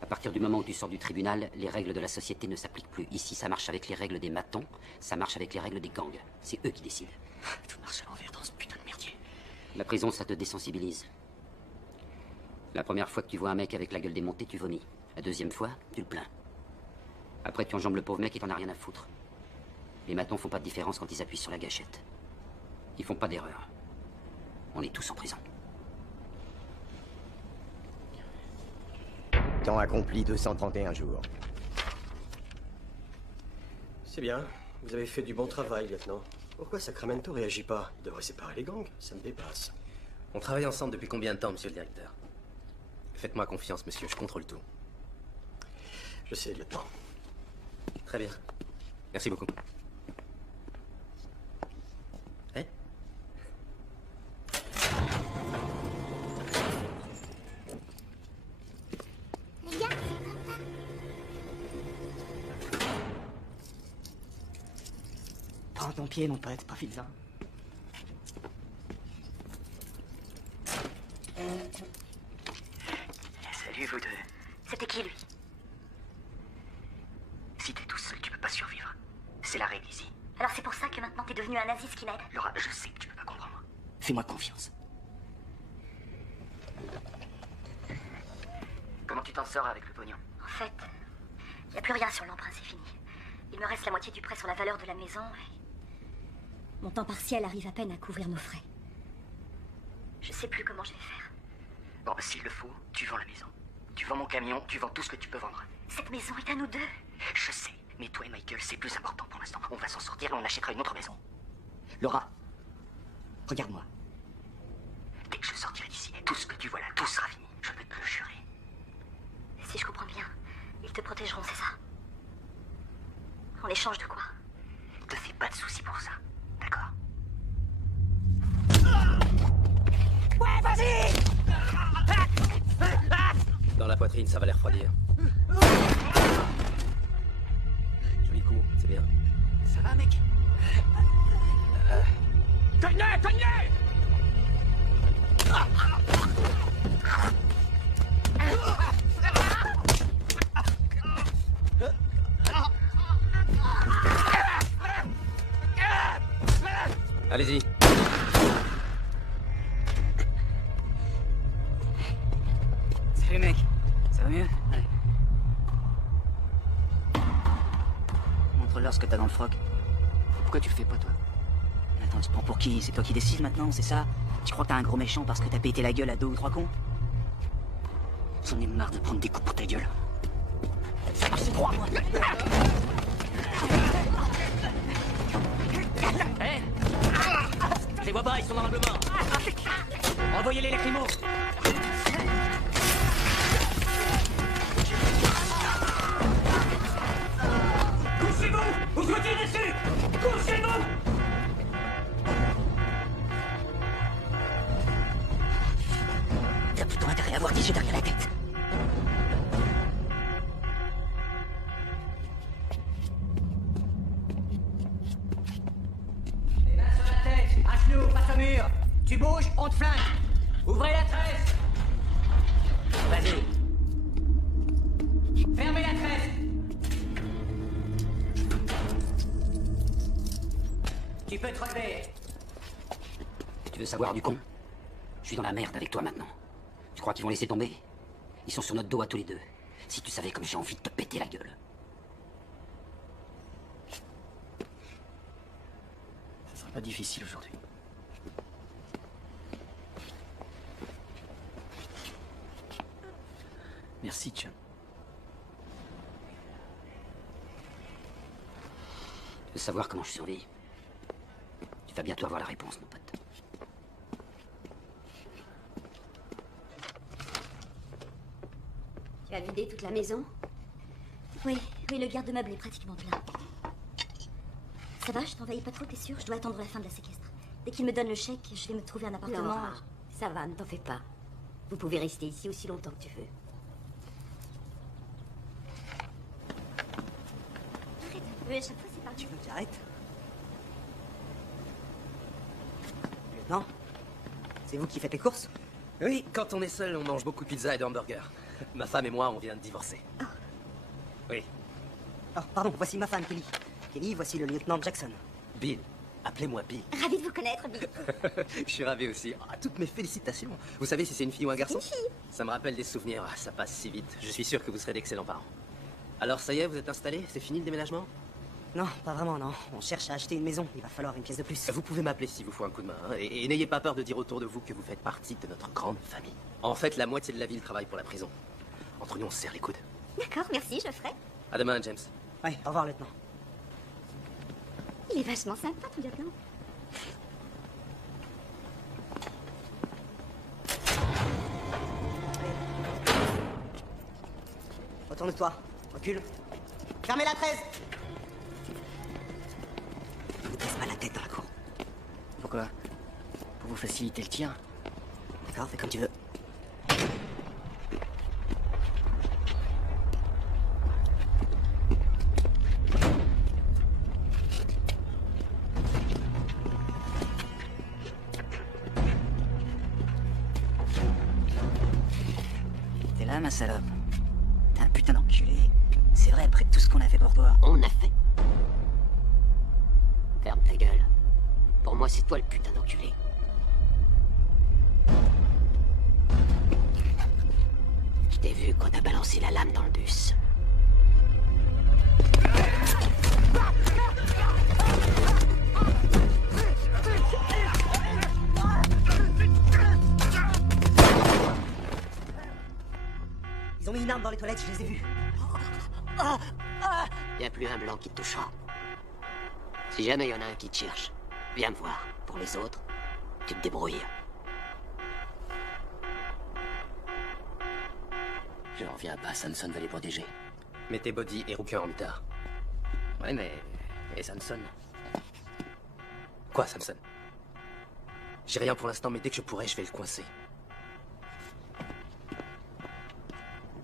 À partir du moment où tu sors du tribunal, les règles de la société ne s'appliquent plus. Ici, ça marche avec les règles des matons, ça marche avec les règles des gangs. C'est eux qui décident. Tout marche à l'envers dans ce putain de merdier. La prison, ça te désensibilise. La première fois que tu vois un mec avec la gueule démontée, tu vomis. La deuxième fois, tu le plains. Après, tu enjambes le pauvre mec et t'en as rien à foutre. Les matons font pas de différence quand ils appuient sur la gâchette. Ils font pas d'erreur. On est tous en prison. Temps accompli 231 jours. C'est bien. Vous avez fait du bon travail, lieutenant. Pourquoi Sacramento réagit pas? Il devrait séparer les gangs. Ça me dépasse. On travaille ensemble depuis combien de temps, monsieur le directeur? Faites-moi confiance, monsieur, je contrôle tout. Je sais, lieutenant. Très bien. Merci beaucoup. Eh? Les gars, Prends ton pied, mon pote, profite-en. Salut, vous deux. C'était qui, lui? C'est la règle ici. Alors c'est pour ça que maintenant t'es devenu un nazi skinhead? Laura, je sais que tu peux pas comprendre. Fais-moi confiance. Comment tu t'en sors avec le pognon? En fait, y a plus rien sur l'emprunt, c'est fini. Il me reste la moitié du prêt sur la valeur de la maison et... Mon temps partiel arrive à peine à couvrir nos frais. Je sais plus comment je vais faire. Bon, bah, s'il le faut, tu vends la maison. Tu vends mon camion, tu vends tout ce que tu peux vendre. Cette maison est à nous deux. Je sais, mais toi et Michael, c'est plus important pour l'instant. On va s'en sortir et on achètera une autre maison. Laura, regarde-moi. Dès que je sortirai d'ici, tout ce que tu vois là, tout sera fini. Je peux te le jurer. Si je comprends bien, ils te protégeront, c'est ça? En échange de quoi? Te fais pas de soucis pour ça, d'accord? Ouais, vas-y! Dans la poitrine, ça va les refroidir. Joli coup, c'est bien. Ça va, mec? Cogne-le, cogne-le! Allez-y. Salut, mec. Ça va mieux? Allez. Montre-leur ce que t'as dans le froc. Pourquoi tu le fais pas, toi? Attends, tu te prends pour qui? C'est toi qui décides maintenant, c'est ça? Tu crois que t'es un gros méchant parce que t'as pété la gueule à 2 ou 3 cons? J'en ai marre de prendre des coups pour ta gueule. Ça marche, crois-moi! Hé! Je les vois pas, ils sont dans l'angle mort. Envoyez-les les lacrymos. Couchez-vous! Vous sautez dessus! Couchez-vous! T'as plutôt intérêt à avoir des yeux derrière la tête. Les mains sur la tête, à genoux, face au mur. Tu bouges, on te flingue. Ouvrez la tresse. Vas-y. Fermez la tresse. Tu peux te relever. Tu veux savoir du con? Je suis dans la merde avec toi maintenant. Tu crois qu'ils vont laisser tomber? Ils sont sur notre dos à tous les deux. Si tu savais comme j'ai envie de te péter la gueule. Ça sera pas difficile aujourd'hui. Merci, John. Tu veux savoir comment je survis? Tu vas bientôt avoir la réponse, mon pote. Tu as vidé toute la maison? Oui, le garde-meuble est pratiquement plein. Ça va, je t'envahis pas trop, t'es sûr? Je dois attendre la fin de la séquestre. Dès qu'il me donne le chèque, je vais me trouver un appartement. Laura, ça va, ne t'en fais pas. Vous pouvez rester ici aussi longtemps que tu veux. Oui, à chaque fois, c'est pas... Tu veux que j'arrête? Lieutenant, c'est vous qui faites les courses? Oui, quand on est seul, on mange beaucoup de pizza et de hamburgers. Ma femme et moi, on vient de divorcer. Oh. Oui. Oh, pardon, voici ma femme, Kelly. Kelly, voici le lieutenant Jackson. Bill. Appelez-moi Bill. Ravi de vous connaître, Bill. Je suis ravi aussi. Ah, toutes mes félicitations. Vous savez si c'est une fille ou un garçon? Une fille. Ça me rappelle des souvenirs. Ah, ça passe si vite. Je suis sûr que vous serez d'excellents parents. Alors, ça y est, vous êtes installés? C'est fini le déménagement? Non, pas vraiment, non. On cherche à acheter une maison. Il va falloir une pièce de plus. Vous pouvez m'appeler s'il vous faut un coup de main. Hein, et n'ayez pas peur de dire autour de vous que vous faites partie de notre grande famille. En fait, la moitié de la ville travaille pour la prison. Entre nous, on se serre les coudes. D'accord, merci, je ferai. À demain, James. Ouais, au revoir, lieutenant. Il est vachement sympa, ton lieutenant. Retourne-toi. Recule. Fermez la 13. Ne vous casse pas la tête dans la cour. Pourquoi? Pour vous faciliter le tir. D'accord, fais comme tu veux. T'es là, ma salope. T'es un putain d'enculé. C'est vrai, après tout ce qu'on a fait pour toi. On a fait. Ferme ta gueule. Pour moi, c'est toi le putain d'enculé. Je t'ai vu quand t'as balancé la lame dans le bus. Ils ont mis une arme dans les toilettes, je les ai vus. Y'a plus un blanc qui te touchera. Si jamais y en a un qui te cherche, viens me voir. Pour les autres, tu te débrouilles. Je n'en reviens pas, Samson va les protéger. Mettez Body et Rooker en mitard. Ouais, mais... Et Samson? Quoi, Samson? J'ai rien pour l'instant, mais dès que je pourrai, je vais le coincer.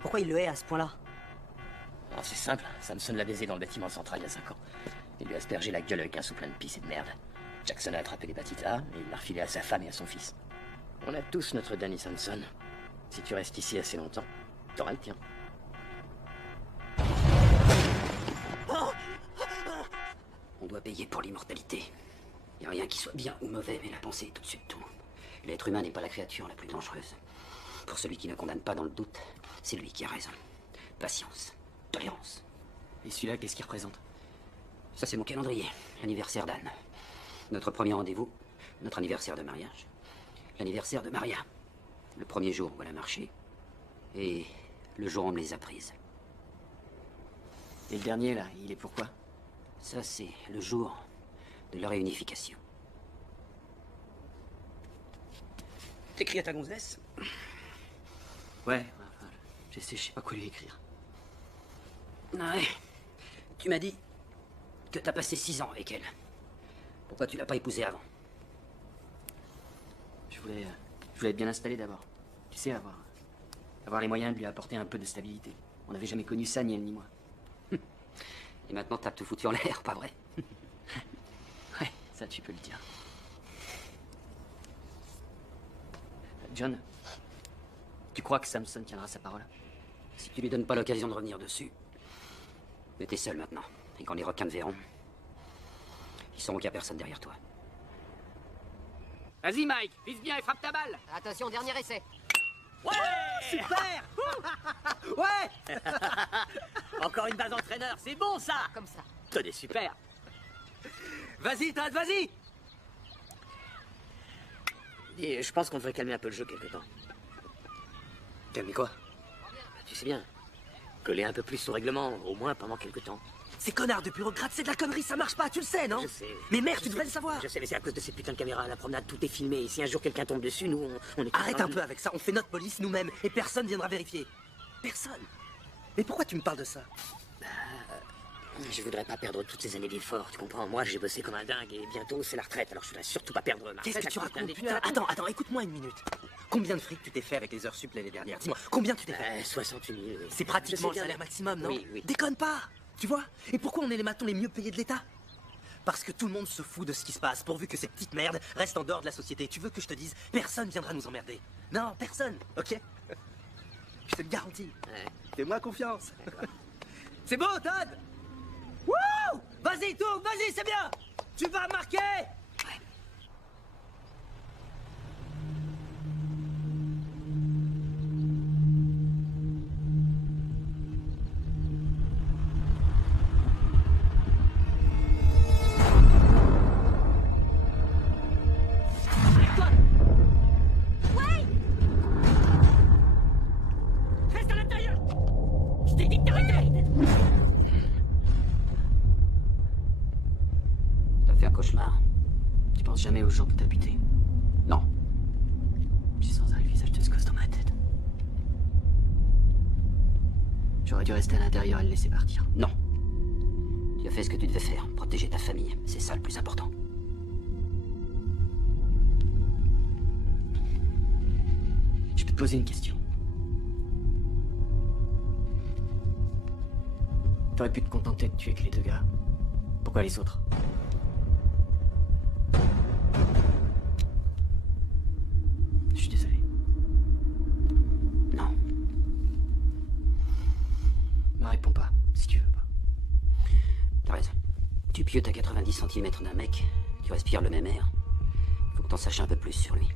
Pourquoi il le hait à ce point-là? Oh, c'est simple, Samson l'a baisé dans le bâtiment central il y a 5 ans. Il lui a aspergé la gueule avec un sou-plein de pisse et de merde. Jackson a attrapé l'hépatite A et il l'a refilé à sa femme et à son fils. On a tous notre Danny Samson. Si tu restes ici assez longtemps, t'auras le tien. On doit payer pour l'immortalité. Y a rien qui soit bien ou mauvais, mais la pensée est au-dessus de tout. L'être humain n'est pas la créature la plus dangereuse. Pour celui qui ne condamne pas dans le doute, c'est lui qui a raison. Patience, tolérance. Et celui-là, qu'est-ce qu'il représente? Ça, c'est mon calendrier, l'anniversaire d'Anne. Notre premier rendez-vous, notre anniversaire de mariage. L'anniversaire de Maria. Le premier jour où elle a marché. Et le jour où on me les a prises. Et le dernier, là, il est pourquoi? Ça, c'est le jour de la réunification. T'écris à ta gonzesse? Ouais, je sais pas quoi lui écrire. Ouais. Tu m'as dit que t'as passé 6 ans avec elle. Pourquoi tu l'as pas épousée avant? Je voulais être bien installé d'abord. Tu sais, avoir les moyens de lui apporter un peu de stabilité. On n'avait jamais connu ça, ni elle ni moi. Et maintenant, t'as tout foutu en l'air, pas vrai? Ouais, ça tu peux le dire. John, tu crois que Samson tiendra sa parole? Si tu lui donnes pas l'occasion de revenir dessus. Mais t'es seul maintenant. Et quand les requins te verront, ils sauront qu'il n'y a personne derrière toi. Vas-y, Mike, vise bien et frappe ta balle. Attention, dernier essai. Ouais! Super! Ouais! Encore une base d'entraîneur, c'est bon ça! Comme ça. Tenez, super. Vas-y, Todd, vas-y! Et je pense qu'on devrait calmer un peu le jeu quelque temps. Calmer quoi? Tu sais bien, coller un peu plus au règlement, au moins pendant quelque temps. Ces connards de bureaucrates, c'est de la connerie, ça marche pas, tu le sais, non? Je sais. Mais merde, tu devrais le savoir. Je sais, mais c'est à cause de ces putains de caméras à la promenade, tout est filmé. Et si un jour quelqu'un tombe dessus, nous, on est... Arrête un peu avec ça, on fait notre police nous-mêmes et personne viendra vérifier. Personne. Mais pourquoi tu me parles de ça? Je voudrais pas perdre toutes ces années d'efforts, tu comprends? Moi, j'ai bossé comme un dingue et bientôt c'est la retraite, alors je voudrais surtout pas perdre ma retraite. Qu'est-ce que tu racontes? Putain, attends, écoute-moi une minute. Combien de fric tu t'es fait avec les heures sup l'année dernière? Dis-moi, combien tu t'es fait? 68 000. C'est pratiquement le salaire maximum, non? Oui, oui. Déconne pas, tu vois? Et pourquoi on est les matons les mieux payés de l'État? Parce que tout le monde se fout de ce qui se passe, pourvu que ces petites merdes restent en dehors de la société. Tu veux que je te dise, personne viendra nous emmerder. Non, personne, ok? Je te le garantis. Ouais. Fais-moi confiance. C'est beau, Todd! Wouh! Vas-y, tourne, vas-y, c'est bien! Tu vas marquer! Reste à l'intérieur! Je t'ai dit de t'arrêter! T'as fait un cauchemar? Tu penses jamais aux gens que t'as butés? Non. J'ai sans arrêt le visage de ce gosse dans ma tête. J'aurais dû rester à l'intérieur et le laisser partir. Non. Tu as fait ce que tu devais faire, protéger ta famille. C'est ça le plus important. Je peux te poser une question. T'aurais pu te contenter de tuer que les 2 gars. Pourquoi les autres? Je suis désolé. Non. Me réponds pas, si tu veux pas. T'as raison. Tu piotes à 90 cm d'un mec, tu respires le même air. Faut que t'en saches un peu plus sur lui.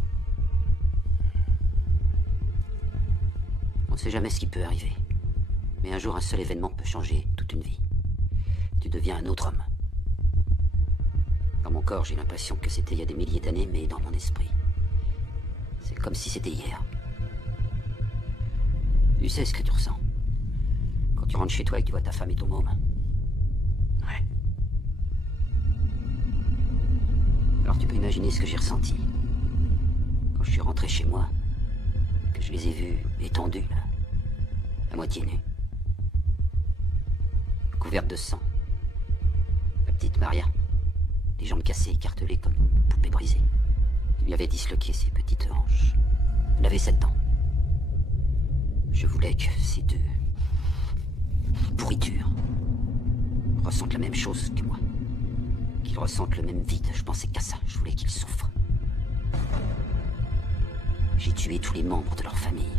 On ne sait jamais ce qui peut arriver. Mais un jour, un seul événement peut changer toute une vie. Tu deviens un autre homme. Dans mon corps, j'ai l'impression que c'était il y a des milliers d'années, mais dans mon esprit, c'est comme si c'était hier. Tu sais ce que tu ressens quand tu rentres chez toi et que tu vois ta femme et ton môme. Ouais. Alors tu peux imaginer ce que j'ai ressenti quand je suis rentré chez moi, que je les ai vus étendus, là, à moitié nus, couvertes de sang. La petite Maria, les jambes cassées, écartelées comme une poupée brisée. Il lui avait disloqué ses petites hanches. Elle avait 7 ans. Je voulais que ces deux pourritures ressentent la même chose que moi. Qu'ils ressentent le même vide. Je pensais qu'à ça. Je voulais qu'ils souffrent. J'ai tué tous les membres de leur famille.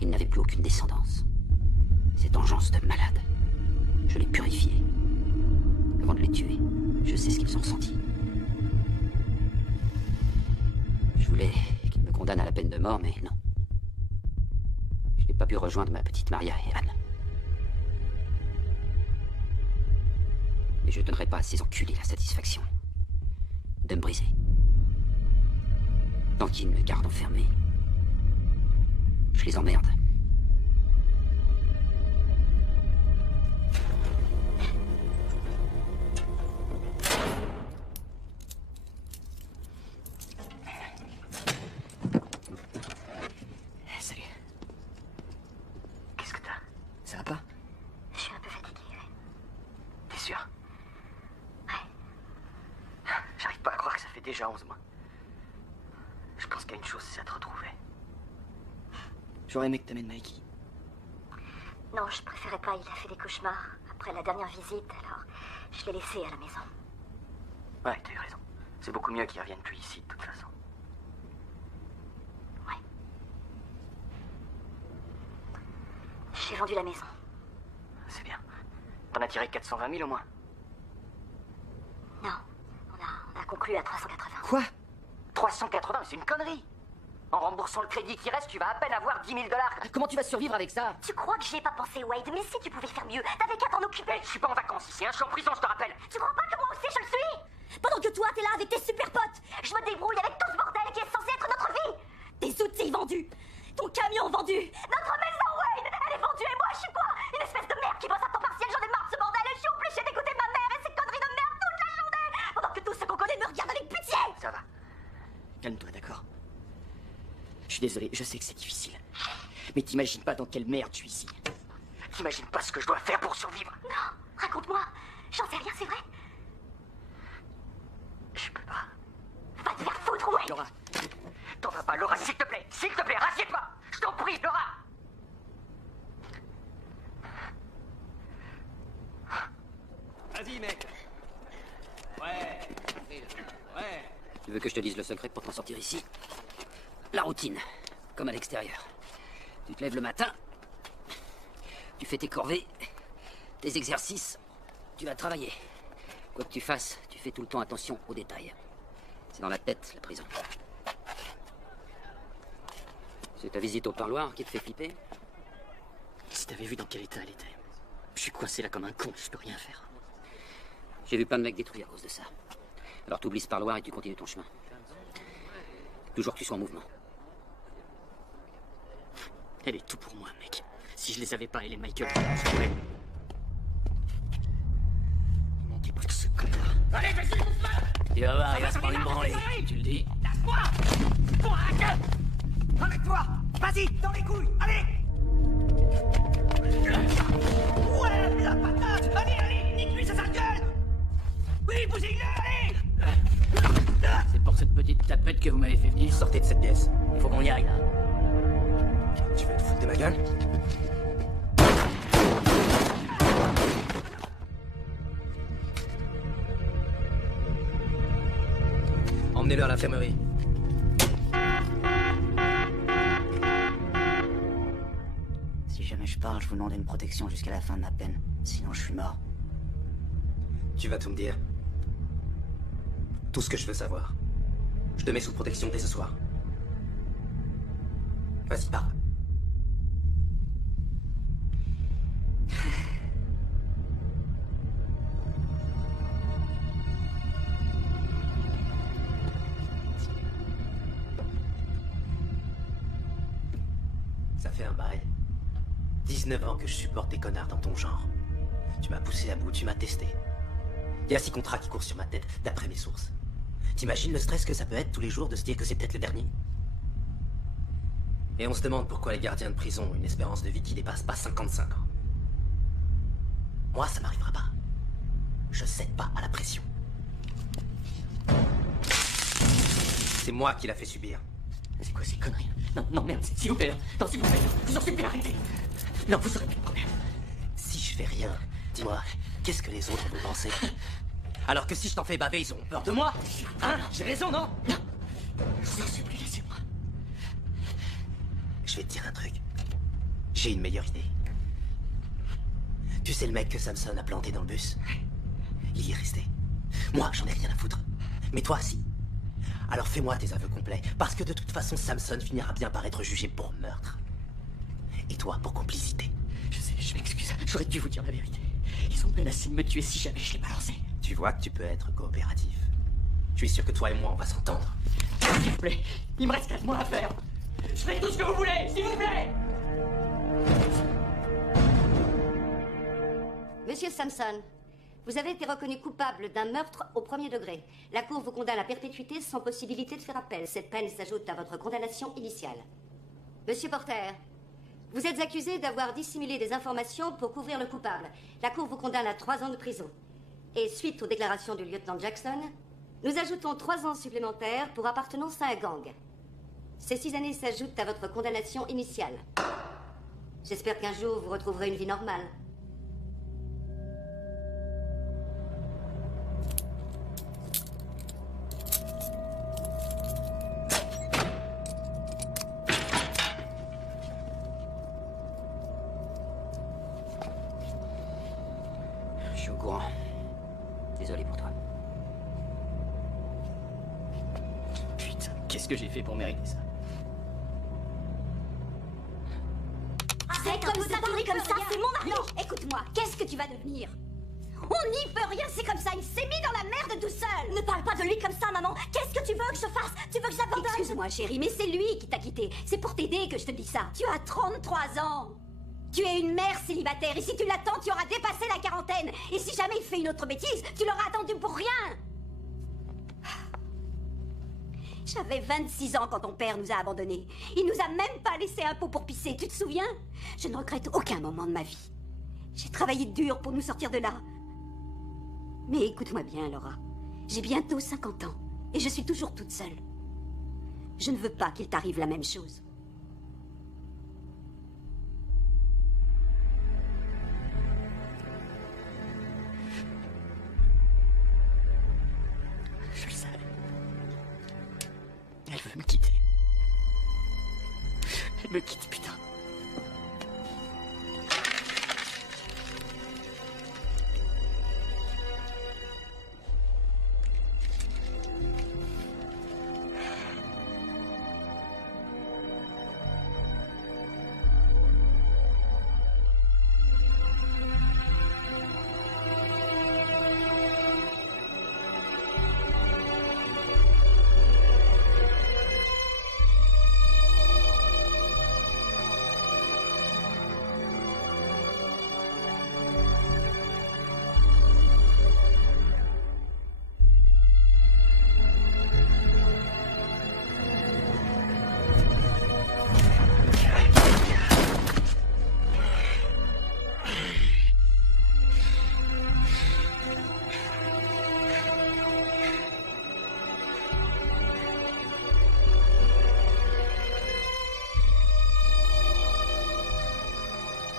Ils n'avaient plus aucune descendance. Cette engeance de malade. Je l'ai purifiée. Avant de les tuer, je sais ce qu'ils ont ressenti. Je voulais qu'ils me condamnent à la peine de mort, mais non. Je n'ai pas pu rejoindre ma petite Maria et Anne. Mais je ne donnerai pas à ces enculés la satisfaction de me briser. Tant qu'ils me gardent enfermé, je les emmerde. Salut. Qu'est-ce que t'as? Ça va pas? Je suis un peu fatiguée. T'es sûr? J'arrive pas à croire que ça fait déjà 11 mois. Je pense qu'il y a une chose, c'est à te retrouver. J'aurais aimé que t'amènes Mikey. Non, je préférais pas. Il a fait des cauchemars après la dernière visite, alors je l'ai laissé à la maison. Ouais, t'as eu raison. C'est beaucoup mieux qu'il revienne plus ici, de toute façon. J'ai vendu la maison. C'est bien. T'en as tiré 420 000 au moins. Non, on a conclu à 380. Quoi? 380, c'est une connerie. En remboursant le crédit qui reste, tu vas à peine avoir 10 000 $. Comment tu vas survivre avec ça? Tu crois que j'y ai pas pensé, Wade? Mais si tu pouvais faire mieux, t'avais qu'à t'en occuper. Je suis pas en vacances ici, hein, je suis en prison, je te rappelle. Tu crois pas que moi aussi je le suis? Pendant que toi t'es là avec tes super potes, je me débrouille avec tout ce bordel qui est censé être notre vie. Tes outils vendus, ton camion vendu, notre maison, Wade, elle est vendue et moi je suis quoi? Une espèce de merde qui bosse à temps partiel, j'en ai marre de ce bordel et je suis obligée d'écouter ma mère et ses conneries de merde toute la journée. Pendant que tous ceux qu'on connaît me regardent avec pitié. Ça va. Calme-toi, d'accord? Je suis désolé, je sais que c'est difficile. Mais t'imagines pas dans quelle merde je suis ici. T'imagines pas ce que je dois faire pour survivre? Non, raconte-moi. J'en sais rien, c'est vrai? Je peux pas. Va te faire foutre, Wade. Laura, t'en vas pas, Laura, s'il te plaît, rassieds-toi. Je t'en prie, Laura. Vas-y, mec. Ouais. Tu veux que je te dise le secret pour t'en sortir ici? La routine, comme à l'extérieur. Tu te lèves le matin, tu fais tes corvées, tes exercices, tu vas travailler. Quoi que tu fasses, tu fais tout le temps attention aux détails. C'est dans la tête, la prison. C'est ta visite au parloir qui te fait flipper? Si t'avais vu dans quel état elle était. Je suis coincé là comme un con, je peux rien faire. J'ai vu plein de mecs détruits à cause de ça. Alors t'oublies ce parloir et tu continues ton chemin. Toujours que tu sois en mouvement. Elle est tout pour moi, mec. Si je les avais pas, elle et Michael, je pourrais... Il manquait plus que ce connard. Allez, vas-y, doucement. Il va voir, il va se prendre une branlée. Tu le dis? Lâche-moi. Toi, avec-toi. Vas-y, dans les couilles. Allez. Ouais, la patate. Allez, nique-lui sa sale gueule. Oui, bousille-le, allez. C'est pour cette petite tapette que vous m'avez fait venir. Sortez de cette pièce. Il faut qu'on y aille, là. Tu veux te foutre de ma gueule? Emmenez-le à l'infirmerie. Si jamais je parle, je vous demande une protection jusqu'à la fin de ma peine. Sinon, je suis mort. Tu vas tout me dire. Tout ce que je veux savoir. Je te mets sous protection dès ce soir. Vas-y, parle. Ça fait un bail. 19 ans que je supporte des connards dans ton genre. Tu m'as poussé à bout, tu m'as testé. Il y a 6 contrats qui courent sur ma tête, d'après mes sources. T'imagines le stress que ça peut être tous les jours de se dire que c'est peut-être le dernier? Et on se demande pourquoi les gardiens de prison ont une espérance de vie qui dépasse pas 55 ans. Moi, ça m'arrivera pas. Je cède pas à la pression. C'est moi qui l'a fait subir. C'est quoi ces conneries? Non, non, merde, s'il vous plaît. Non, s'il vous plaît. Je vous en supplie, arrêtez. Non, vous aurez plus de problème. Si je fais rien, dis-moi, qu'est-ce que les autres vont penser? Alors que si je t'en fais baver, ils ont peur de moi? Hein? J'ai raison, non? Non. Je vous en supplie, laissez-moi. Je vais te dire un truc. J'ai une meilleure idée. Tu sais le mec que Samson a planté dans le bus? Il y est resté. Moi, j'en ai rien à foutre. Mais toi, si. Alors fais-moi tes aveux complets, parce que de toute façon, Samson finira bien par être jugé pour meurtre. Et toi, pour complicité. Je sais, je m'excuse. J'aurais dû vous dire la vérité. Ils ont menacé de me tuer si jamais je l'ai balancé. Tu vois que tu peux être coopératif. Je suis sûr que toi et moi, on va s'entendre. S'il vous plaît, il me reste 4 mois à faire. Je ferai tout ce que vous voulez, s'il vous plaît. Monsieur Samson, vous avez été reconnu coupable d'un meurtre au 1er degré. La Cour vous condamne à perpétuité sans possibilité de faire appel. Cette peine s'ajoute à votre condamnation initiale. Monsieur Porter, vous êtes accusé d'avoir dissimulé des informations pour couvrir le coupable. La Cour vous condamne à 3 ans de prison. Et suite aux déclarations du lieutenant Jackson, nous ajoutons 3 ans supplémentaires pour appartenance à un gang. Ces 6 années s'ajoutent à votre condamnation initiale. J'espère qu'un jour vous retrouverez une vie normale. Je suis au courant. Désolé pour toi. Putain, qu'est-ce que j'ai fait pour mériter ça? Arrête comme ça, parler comme ça, c'est mon mari. Non, écoute-moi, qu'est-ce que tu vas devenir? On n'y peut rien, c'est comme ça, il s'est mis dans la merde tout seul. Ne parle pas de lui comme ça, maman. Qu'est-ce que tu veux que je fasse? Tu veux que j'abandonne? Excuse-moi, chérie, mais c'est lui qui t'a quitté. C'est pour t'aider que je te dis ça. Tu as 33 ans. Tu es une mère célibataire, et si tu l'attends, tu auras dépassé la quarantaine. Et si jamais il fait une autre bêtise, tu l'auras attendu pour rien. J'avais 26 ans quand ton père nous a abandonnés. Il nous a même pas laissé un pot pour pisser, tu te souviens? Je ne regrette aucun moment de ma vie. J'ai travaillé dur pour nous sortir de là. Mais écoute-moi bien, Laura. J'ai bientôt 50 ans, et je suis toujours toute seule. Je ne veux pas qu'il t'arrive la même chose. Je le savais. Elle veut me quitter. Elle me quitte, putain.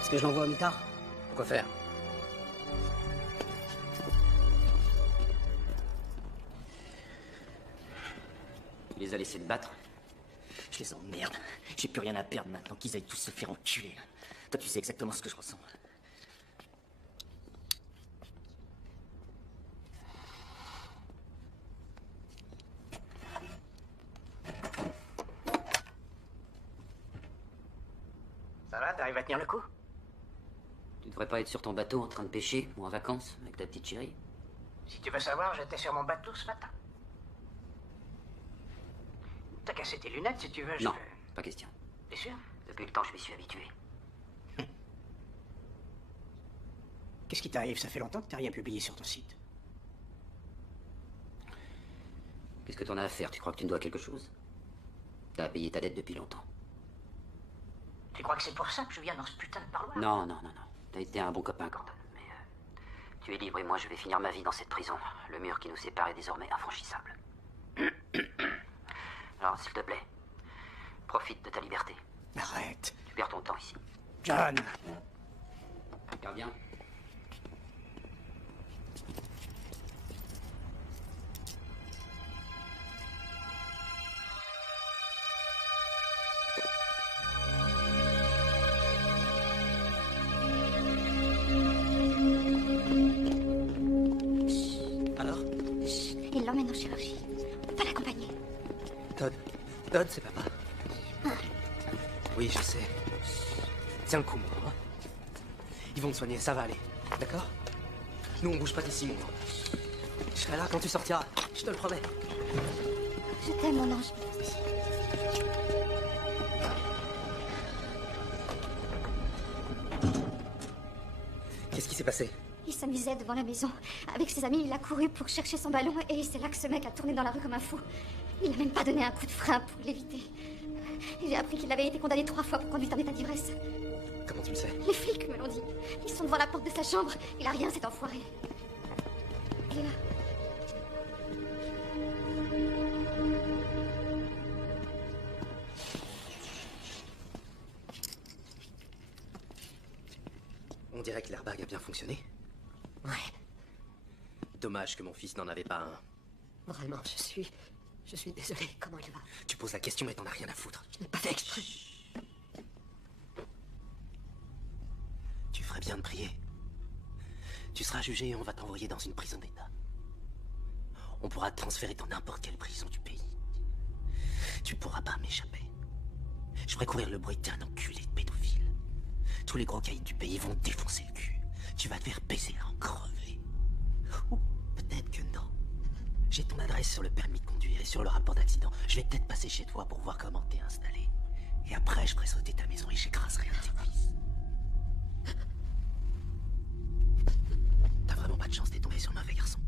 Est-ce que je l'envoie au mitard? Pourquoi faire? Tu les as laissés te battre? Je les emmerde. J'ai plus rien à perdre maintenant qu'ils aillent tous se faire enculer. Toi, tu sais exactement ce que je ressens. Ça va, t'arrives à tenir le coup? Tu devrais pas être sur ton bateau en train de pêcher ou en vacances avec ta petite chérie. Si tu veux savoir, j'étais sur mon bateau ce matin. T'as cassé tes lunettes si tu veux, Non, pas question. T'es sûr? Depuis le temps, je m'y suis habitué. Qu'est-ce qui t'arrive? Ça fait longtemps que t'as rien publié sur ton site. Qu'est-ce que t'en as à faire? Tu crois que tu me dois quelque chose? T'as payé ta dette depuis longtemps. Tu crois que c'est pour ça que je viens dans ce putain de parloir? Non, non, non, non. T'as été un bon copain, Gordon. Mais tu es libre et moi, je vais finir ma vie dans cette prison. Le mur qui nous sépare est désormais infranchissable. Alors, s'il te plaît, profite de ta liberté. Arrête. Tu perds ton temps ici. John. Regarde bien. Il l'emmène en chirurgie. On va l'accompagner. Todd, c'est papa. Oui, je sais. Tiens le coup, moi. Hein. Ils vont te soigner, ça va aller. D'accord? Nous, on bouge pas d'ici, mon grand. Je serai là quand tu sortiras, je te le promets. Je t'aime, mon ange. Qu'est-ce qui s'est passé? Il s'amusait devant la maison. Avec ses amis, il a couru pour chercher son ballon et c'est là que ce mec a tourné dans la rue comme un fou. Il n'a même pas donné un coup de frein pour l'éviter. J'ai appris qu'il avait été condamné 3 fois pour conduite en état d'ivresse. Comment tu le sais? Les flics me l'ont dit. Ils sont devant la porte de sa chambre. Il a rien, cet enfoiré. Il est là. On dirait que l'airbag a bien fonctionné. Ouais. Dommage que mon fils n'en avait pas un. Vraiment, je suis désolée. Comment il va? Tu poses la question mais t'en as rien à foutre. Je n'ai pas fait exprès. Tu ferais bien de prier. Tu seras jugé et on va t'envoyer dans une prison d'État. On pourra te transférer dans n'importe quelle prison du pays. Tu pourras pas m'échapper. Je ferai courir le bruit de un enculé de pédophile. Tous les gros caïds du pays vont te défoncer le cul. Tu vas te faire baiser à en crever. Ou peut-être que non. J'ai ton adresse sur le permis de conduire et sur le rapport d'accident. Je vais peut-être passer chez toi pour voir comment t'es installé. Et après, je ferai sauter ta maison et j'écraserai un de tes fils. T'as vraiment pas de chance, t'es tombé sur le mauvais garçon.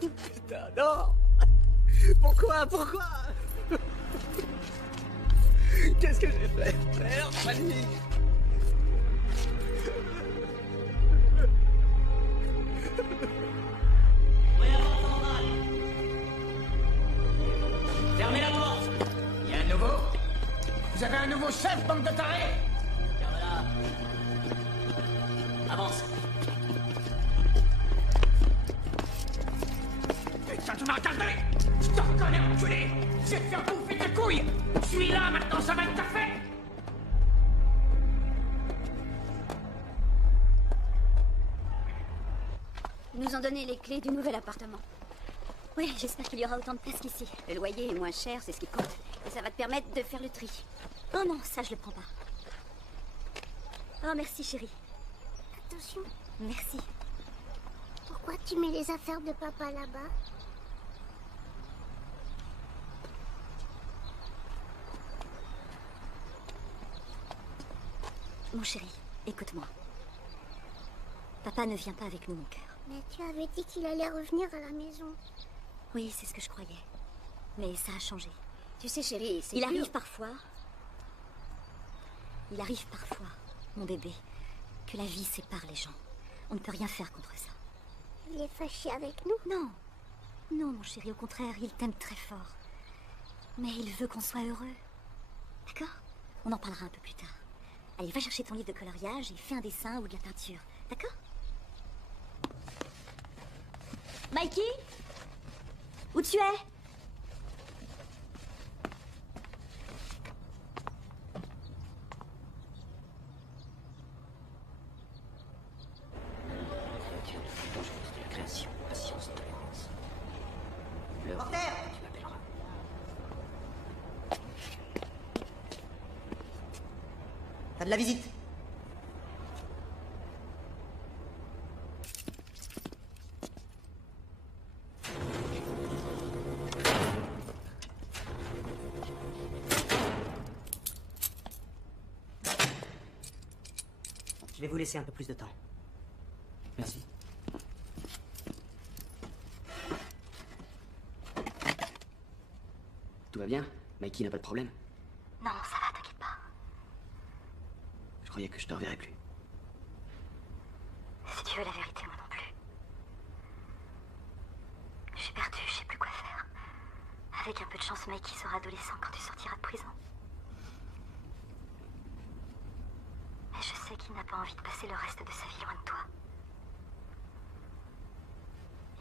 Putain, non! Pourquoi? Qu'est-ce que j'ai fait? Merde, panique! Fermez la porte! Il y a un nouveau? Vous avez un nouveau chef, bande de tarés? Tiens, voilà. Avance. Putain, tu m'as regardé! Je te reconnais, enculé! Je vais te faire bouffer tes couilles! Je suis là, maintenant, ça va être ta fête! Ils nous ont donné les clés du nouvel appartement. Oui, j'espère qu'il y aura autant de place qu'ici. Le loyer est moins cher, c'est ce qui compte. Et ça va te permettre de faire le tri. Oh non, ça je le prends pas. Oh, merci chérie. Attention. Merci. Pourquoi tu mets les affaires de papa là-bas? Mon chéri, écoute-moi. Papa ne vient pas avec nous, mon cœur. Mais tu avais dit qu'il allait revenir à la maison. Oui, c'est ce que je croyais. Mais ça a changé. Tu sais, chérie, c'est Il dur. arrive parfois, mon bébé, que la vie sépare les gens. On ne peut rien faire contre ça. Il est fâché avec nous? Non. Non, mon chéri, au contraire, il t'aime très fort. Mais il veut qu'on soit heureux. D'accord? On en parlera un peu plus tard. Allez, va chercher ton livre de coloriage et fais un dessin ou de la peinture. D'accord? Mikey? Où tu es? Alors, Porter! tu m'appelleras. T'as de la visite. Je vais vous laisser un peu plus de temps. Merci. Tout va bien? Mikey n'a pas de problème? Non, ça va, t'inquiète pas. Je croyais que je te reverrais plus. Si tu veux la vérité, moi non plus. Je suis perdue, je sais plus quoi faire. Avec un peu de chance, Mikey sera adolescent quand tu sortiras de prison. Et je sais qu'il n'a pas envie de passer le reste de sa vie loin de toi.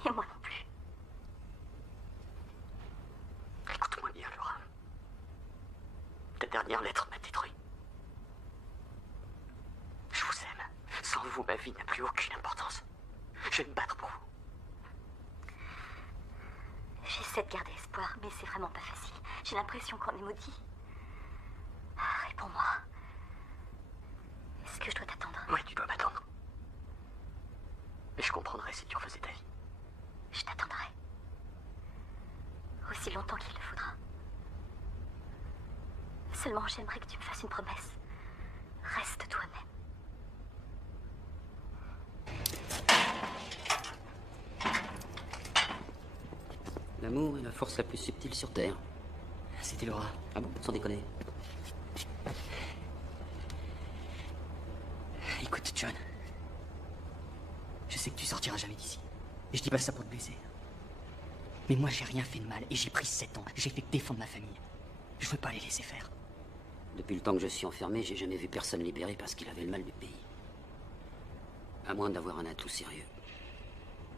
Et moi non plus. Écoute-moi bien, Laura. Ta dernière lettre m'a détruit. Je vous aime. Sans vous, ma vie n'a plus aucune importance. Je vais me battre pour vous. J'essaie de garder espoir, mais c'est vraiment pas facile. J'ai l'impression qu'on est maudit. Réponds-moi. Est-ce que je dois t'attendre? Oui, tu dois m'attendre. Mais je comprendrais si tu refaisais ta vie. Je t'attendrai. Aussi longtemps qu'il le faudra. Seulement, j'aimerais que tu me fasses une promesse. Reste toi-même. L'amour est la force la plus subtile sur Terre. C'était Laura. Ah bon, sans déconner. Écoute, John. Je sais que tu sortiras jamais d'ici. Et je dis pas ça pour te blesser. Mais moi, j'ai rien fait de mal et j'ai pris 7 ans. J'ai fait que défendre ma famille. Je veux pas les laisser faire. Depuis le temps que je suis enfermé, j'ai jamais vu personne libéré parce qu'il avait le mal du pays. À moins d'avoir un atout sérieux.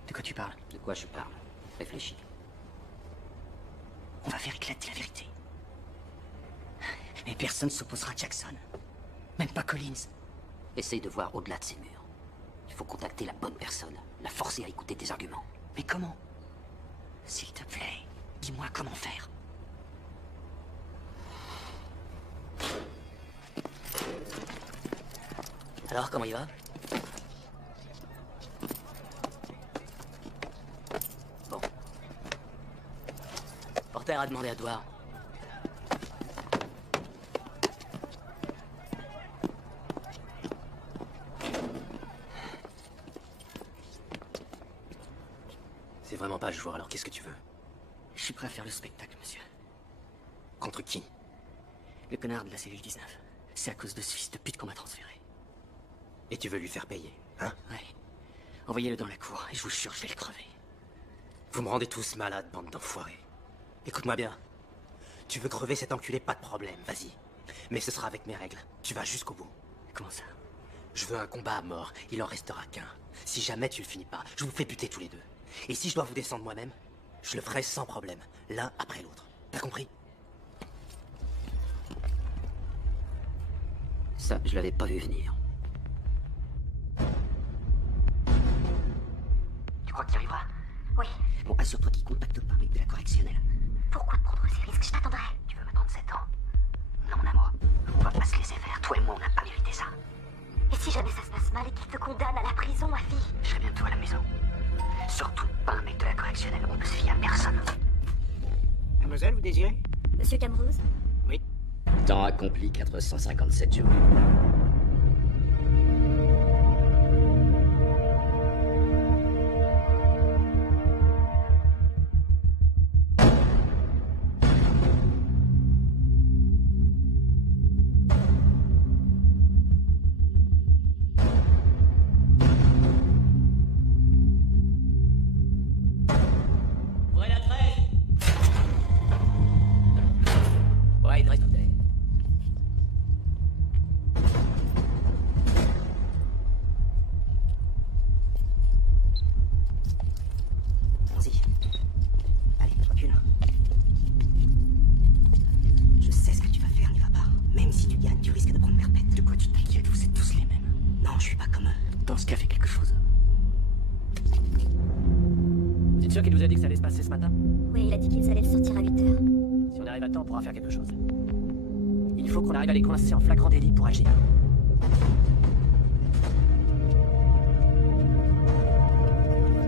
De quoi tu parles? De quoi je parle? Réfléchis. On va faire éclater la vérité. Mais personne s'opposera à Jackson. Même pas Collins. Essaye de voir au-delà de ces murs. Il faut contacter la bonne personne, la forcer à écouter tes arguments. Mais comment? S'il te plaît, dis-moi comment faire. Alors, comment il va? Bon. Porter a demandé à te voir. C'est vraiment pas le joueur, alors qu'est-ce que tu veux? Je suis prêt à faire le spectacle, monsieur. Contre qui? Le connard de la cellule 19. C'est à cause de ce fils de pute qu'on m'a transféré. Et tu veux lui faire payer, hein? Ouais. Envoyez-le dans la cour, et je vous jure, je vais le crever. Vous me rendez tous malades, bande d'enfoirés. Écoute-moi bien. Tu veux crever cet enculé, pas de problème, vas-y. Mais ce sera avec mes règles. Tu vas jusqu'au bout. Comment ça? Je veux un combat à mort. Il en restera qu'un. Si jamais tu le finis pas, je vous fais buter tous les deux. Et si je dois vous descendre moi-même, je le ferai sans problème. L'un après l'autre. T'as compris? Ça, je l'avais pas vu venir. Tu crois qu'il y arrivera? Oui. Bon, assure-toi qu'il contacte pas avec de la correctionnelle. Pourquoi prendre ces risques? Je t'attendrai. Tu veux m'attendre 7 ans? Non, mon amour. On va pas se laisser faire. Toi et moi, on n'a pas mérité ça. Et si jamais ça se passe mal et qu'il te condamne à la prison, à vie? Je serai bientôt à la maison. Surtout pas un mec de la correctionnelle. On peut se fier à personne. Mademoiselle, vous désirez? Monsieur Camrose? Oui. Temps accompli, 457 jours. Ouvrez la traîne. Ouais, il reste tout. Allons-y. Allez, recule. Je sais ce que tu vas faire, n'y va pas. Même si tu gagnes, tu risques de prendre perpète. De quoi tu t'inquiètes? Vous êtes tous les mêmes. Non, je suis pas comme eux. Dans ce cas, fais quelque chose. C'est êtes sûr qu'il vous a dit que ça allait se passer ce matin? Oui, il a dit qu'ils allaient le sortir à 8h. Si on arrive à temps, on pourra faire quelque chose. Il faut qu'on arrive à les coincer en flagrant délit pour agir.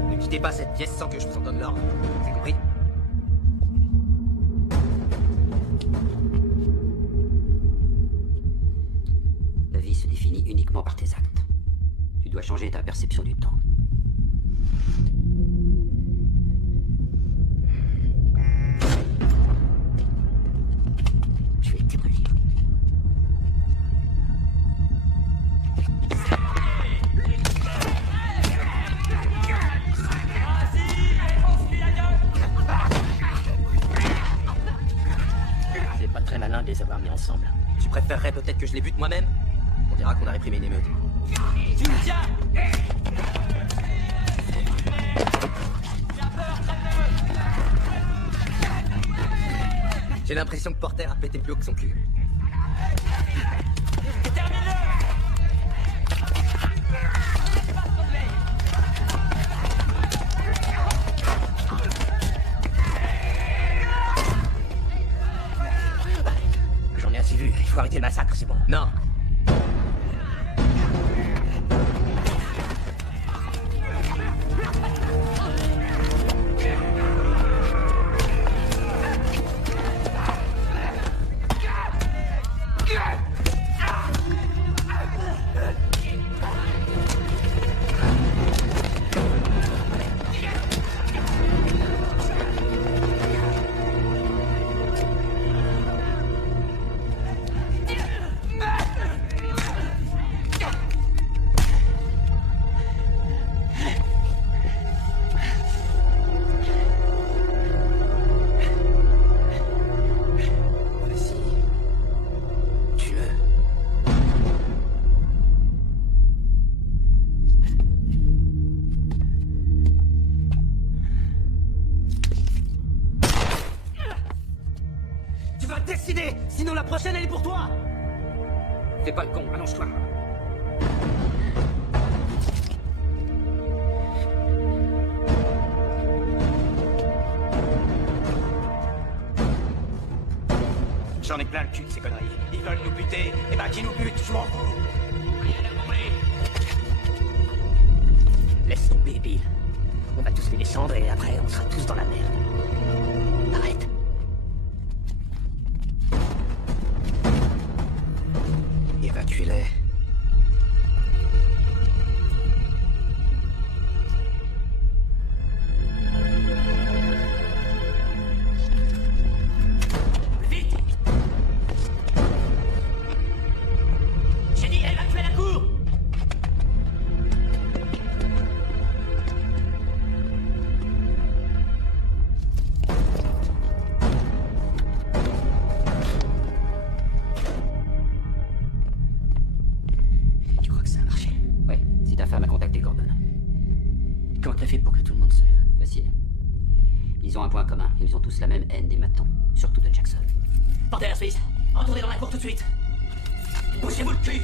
Ne quittez pas cette pièce sans que je vous en donne l'ordre. C'est compris? La vie se définit uniquement par tes actes. Tu dois changer ta perception du temps. Je vais te brûler. C'est pas très malin de les avoir mis ensemble. Tu préférerais peut-être que je les bute moi-même? On dira qu'on a réprimé une émeute. Tu me tiens! J'ai l'impression que Porter a pété plus haut que son cul. J'en ai assez vu, il faut arrêter le massacre, c'est bon. Non. Sinon la prochaine elle est pour toi. Fais pas le con, allonge-toi. J'en ai plein le cul de ces conneries. Ils veulent nous buter, et ben qui nous bute, je m'en fous. Rien à compris. Laisse tomber, Bill. On va tous les descendre et après on sera tous dans la merde. Arrête. Évacuez-les. Vite! J'ai dit évacuer la cour! Tu crois que ça a marché? Ouais, si ta femme a contacté Gordon. Comment t'as fait pour que tout le monde se lève? Facile. Ils ont un point commun. Ils ont tous la même haine des matons. Surtout de Jackson. Porter, Smith, retournez dans la cour tout de suite! Bougez-vous le cul!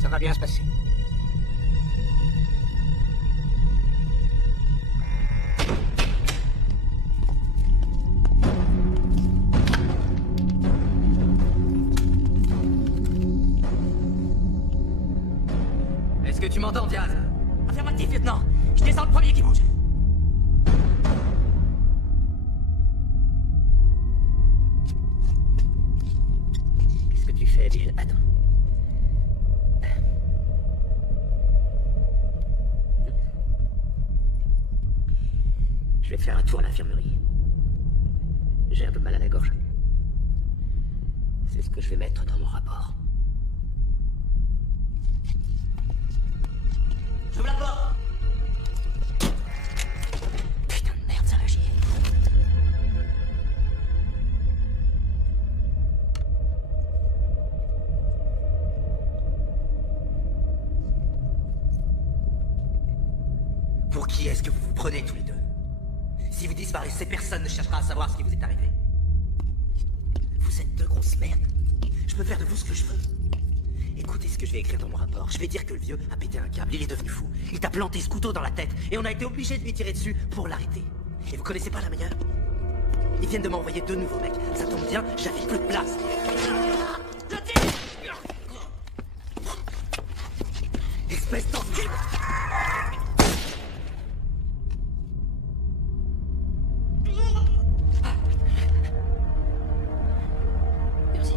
Ça va bien se passer. Est-ce que tu m'entends, Diaz? Affirmatif, lieutenant! Je descends le premier qui bouge! Qu'est-ce que tu fais, Bill? Attends. Je vais faire un tour à l'infirmerie. J'ai un peu mal à la gorge. C'est ce que je vais mettre dans mon rapport. J'ouvre la porte! Putain de merde, ça va chier. Pour qui est-ce que vous vous prenez tous les deux? Si vous disparaissez, personne ne cherchera à savoir ce qui vous est arrivé. Vous êtes deux grosses merdes. Je peux faire de vous ce que je veux. Écoutez ce que je vais écrire dans mon rapport. Je vais dire que le vieux a pété un câble, il est devenu fou. Il t'a planté ce couteau dans la tête et on a été obligé de lui tirer dessus pour l'arrêter. Et vous connaissez pas la meilleure? Ils viennent de m'envoyer 2 nouveaux mecs. Ça tombe bien, j'avais plus de place. Je tire! Espèce d'enculé! Merci.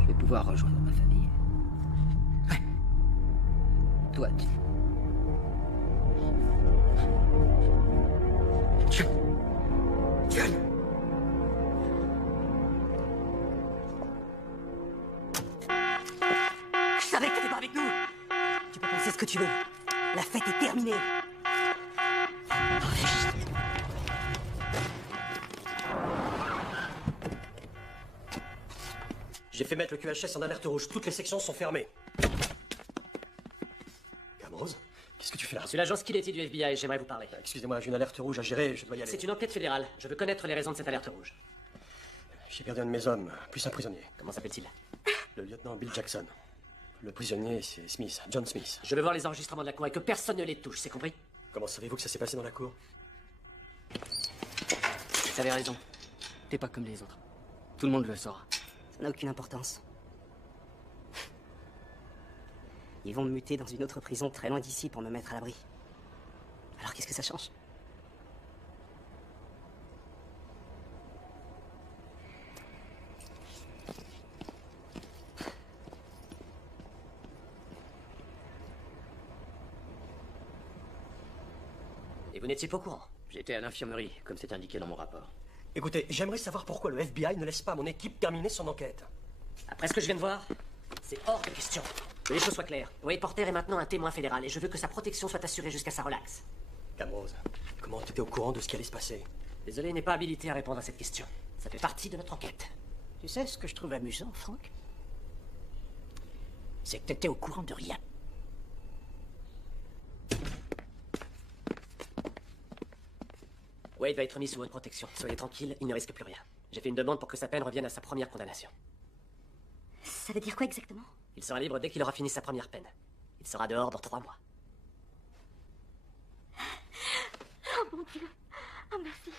Je vais pouvoir rejoindre ma famille. Ouais. Toi, tu... John! Je savais que t'étais pas avec nous! Tu peux penser ce que tu veux. La fête est terminée. J'ai fait mettre le QHS en alerte rouge. Toutes les sections sont fermées. Camrose, qu'est-ce que tu fais là? Je suis l'agent Skilletti du FBI, j'aimerais vous parler. Excusez-moi, j'ai une alerte rouge à gérer, je dois y aller. C'est une enquête fédérale. Je veux connaître les raisons de cette alerte rouge. J'ai perdu un de mes hommes, plus un prisonnier. Comment s'appelle-t-il? Le lieutenant Bill Jackson. Le prisonnier, c'est Smith, John Smith. Je veux voir les enregistrements de la cour et que personne ne les touche, c'est compris? Comment savez-vous que ça s'est passé dans la cour? Vous avez raison. T'es pas comme les autres. Tout le monde le saura. Ça n'a aucune importance. Ils vont me muter dans une autre prison très loin d'ici pour me mettre à l'abri. Alors qu'est-ce que ça change? Et vous n'étiez pas au courant? J'étais à l'infirmerie, comme c'est indiqué dans mon rapport. Écoutez, j'aimerais savoir pourquoi le FBI ne laisse pas mon équipe terminer son enquête. Après ce que je viens de voir, c'est hors de question. Que les choses soient claires. Wade Porter est maintenant un témoin fédéral et je veux que sa protection soit assurée jusqu'à sa relaxe. Camrose, comment tu étais au courant de ce qui allait se passer? Désolé, il n'est pas habilité à répondre à cette question. Ça fait partie de notre enquête. Tu sais ce que je trouve amusant, Frank? C'est que t'étais au courant de rien. Wade va être mis sous votre protection. Soyez tranquille, il ne risque plus rien. J'ai fait une demande pour que sa peine revienne à sa première condamnation. Ça veut dire quoi exactement? Il sera libre dès qu'il aura fini sa première peine. Il sera dehors dans 3 mois. Oh mon Dieu! Oh merci!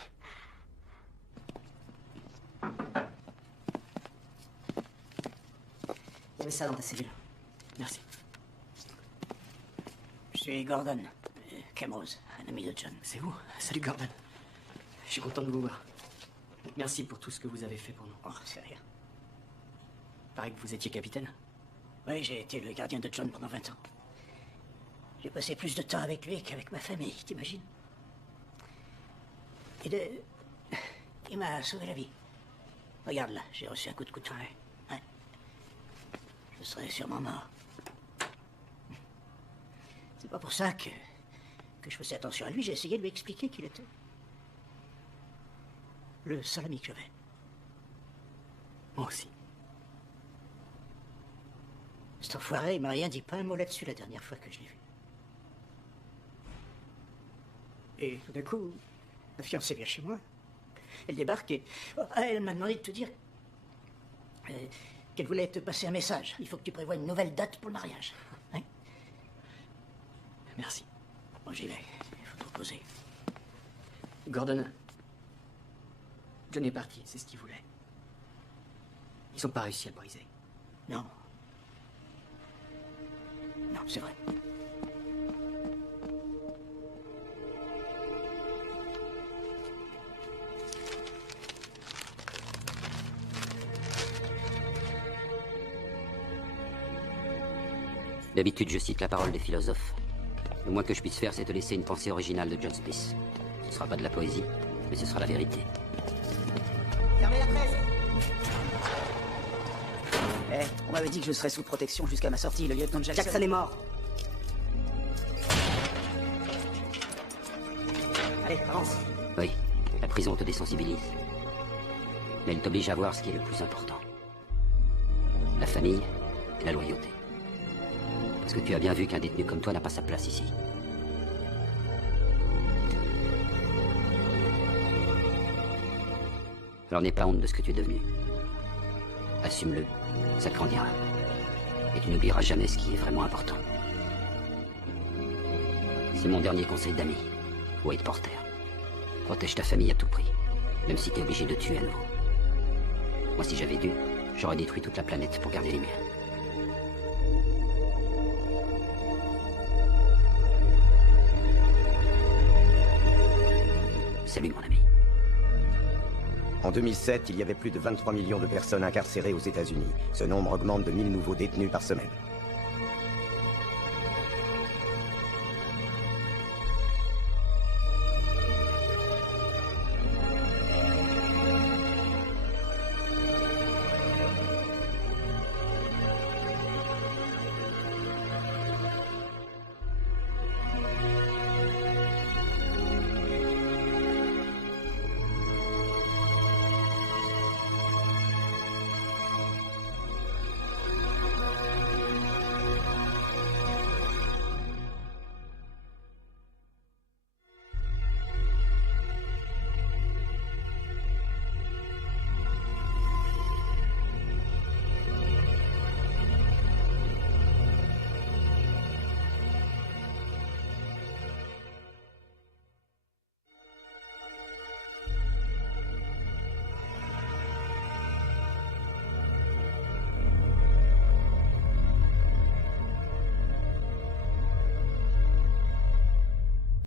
Il y avait ça dans ta cellule. Merci. Je suis Gordon, Camrose, un ami de John. C'est vous? Salut Gordon. Je suis content de vous voir. Merci pour tout ce que vous avez fait pour nous. Oh, c'est rien. Paraît que vous étiez capitaine. Oui, j'ai été le gardien de John pendant 20 ans. J'ai passé plus de temps avec lui qu'avec ma famille, t'imagines? Il m'a sauvé la vie. Regarde là, j'ai reçu un coup de couteau. Ouais. Je serais sûrement mort. C'est pas pour ça que je faisais attention à lui. J'ai essayé de lui expliquer qu'il était le seul ami que j'avais. Moi aussi. Cet enfoiré, il m'a rien dit, pas un mot là-dessus la dernière fois que je l'ai vu. Et tout d'un coup, la fiancée vient chez moi. Elle débarque et elle m'a demandé de te dire qu'elle voulait te passer un message. Il faut que tu prévoies une nouvelle date pour le mariage. Hein? Merci. Bon, j'y vais. Il faut te reposer. Gordon, John est parti, c'est ce qu'il voulait. Ils n'ont pas réussi à le briser. Non. Non, c'est vrai. D'habitude, je cite la parole des philosophes. Le moins que je puisse faire, c'est te laisser une pensée originale de John Smith. Ce sera pas de la poésie, mais ce sera la vérité. Fermez la presse! On m'avait dit que je serais sous protection jusqu'à ma sortie. Le lieutenant Jackson... Jackson est mort. Allez, avance. Oui, la prison te désensibilise. Mais elle t'oblige à voir ce qui est le plus important. La famille et la loyauté. Parce que tu as bien vu qu'un détenu comme toi n'a pas sa place ici. Alors n'aie pas honte de ce que tu es devenu. Assume-le, ça te grandira. Et tu n'oublieras jamais ce qui est vraiment important. C'est mon dernier conseil d'ami, Wade Porter. Protège ta famille à tout prix, même si t'es obligé de tuer à nouveau. Moi, si j'avais dû, j'aurais détruit toute la planète pour garder les miens. Salut, mon ami. En 2007, il y avait plus de 23 millions de personnes incarcérées aux États-Unis. Ce nombre augmente de 1000 nouveaux détenus par semaine.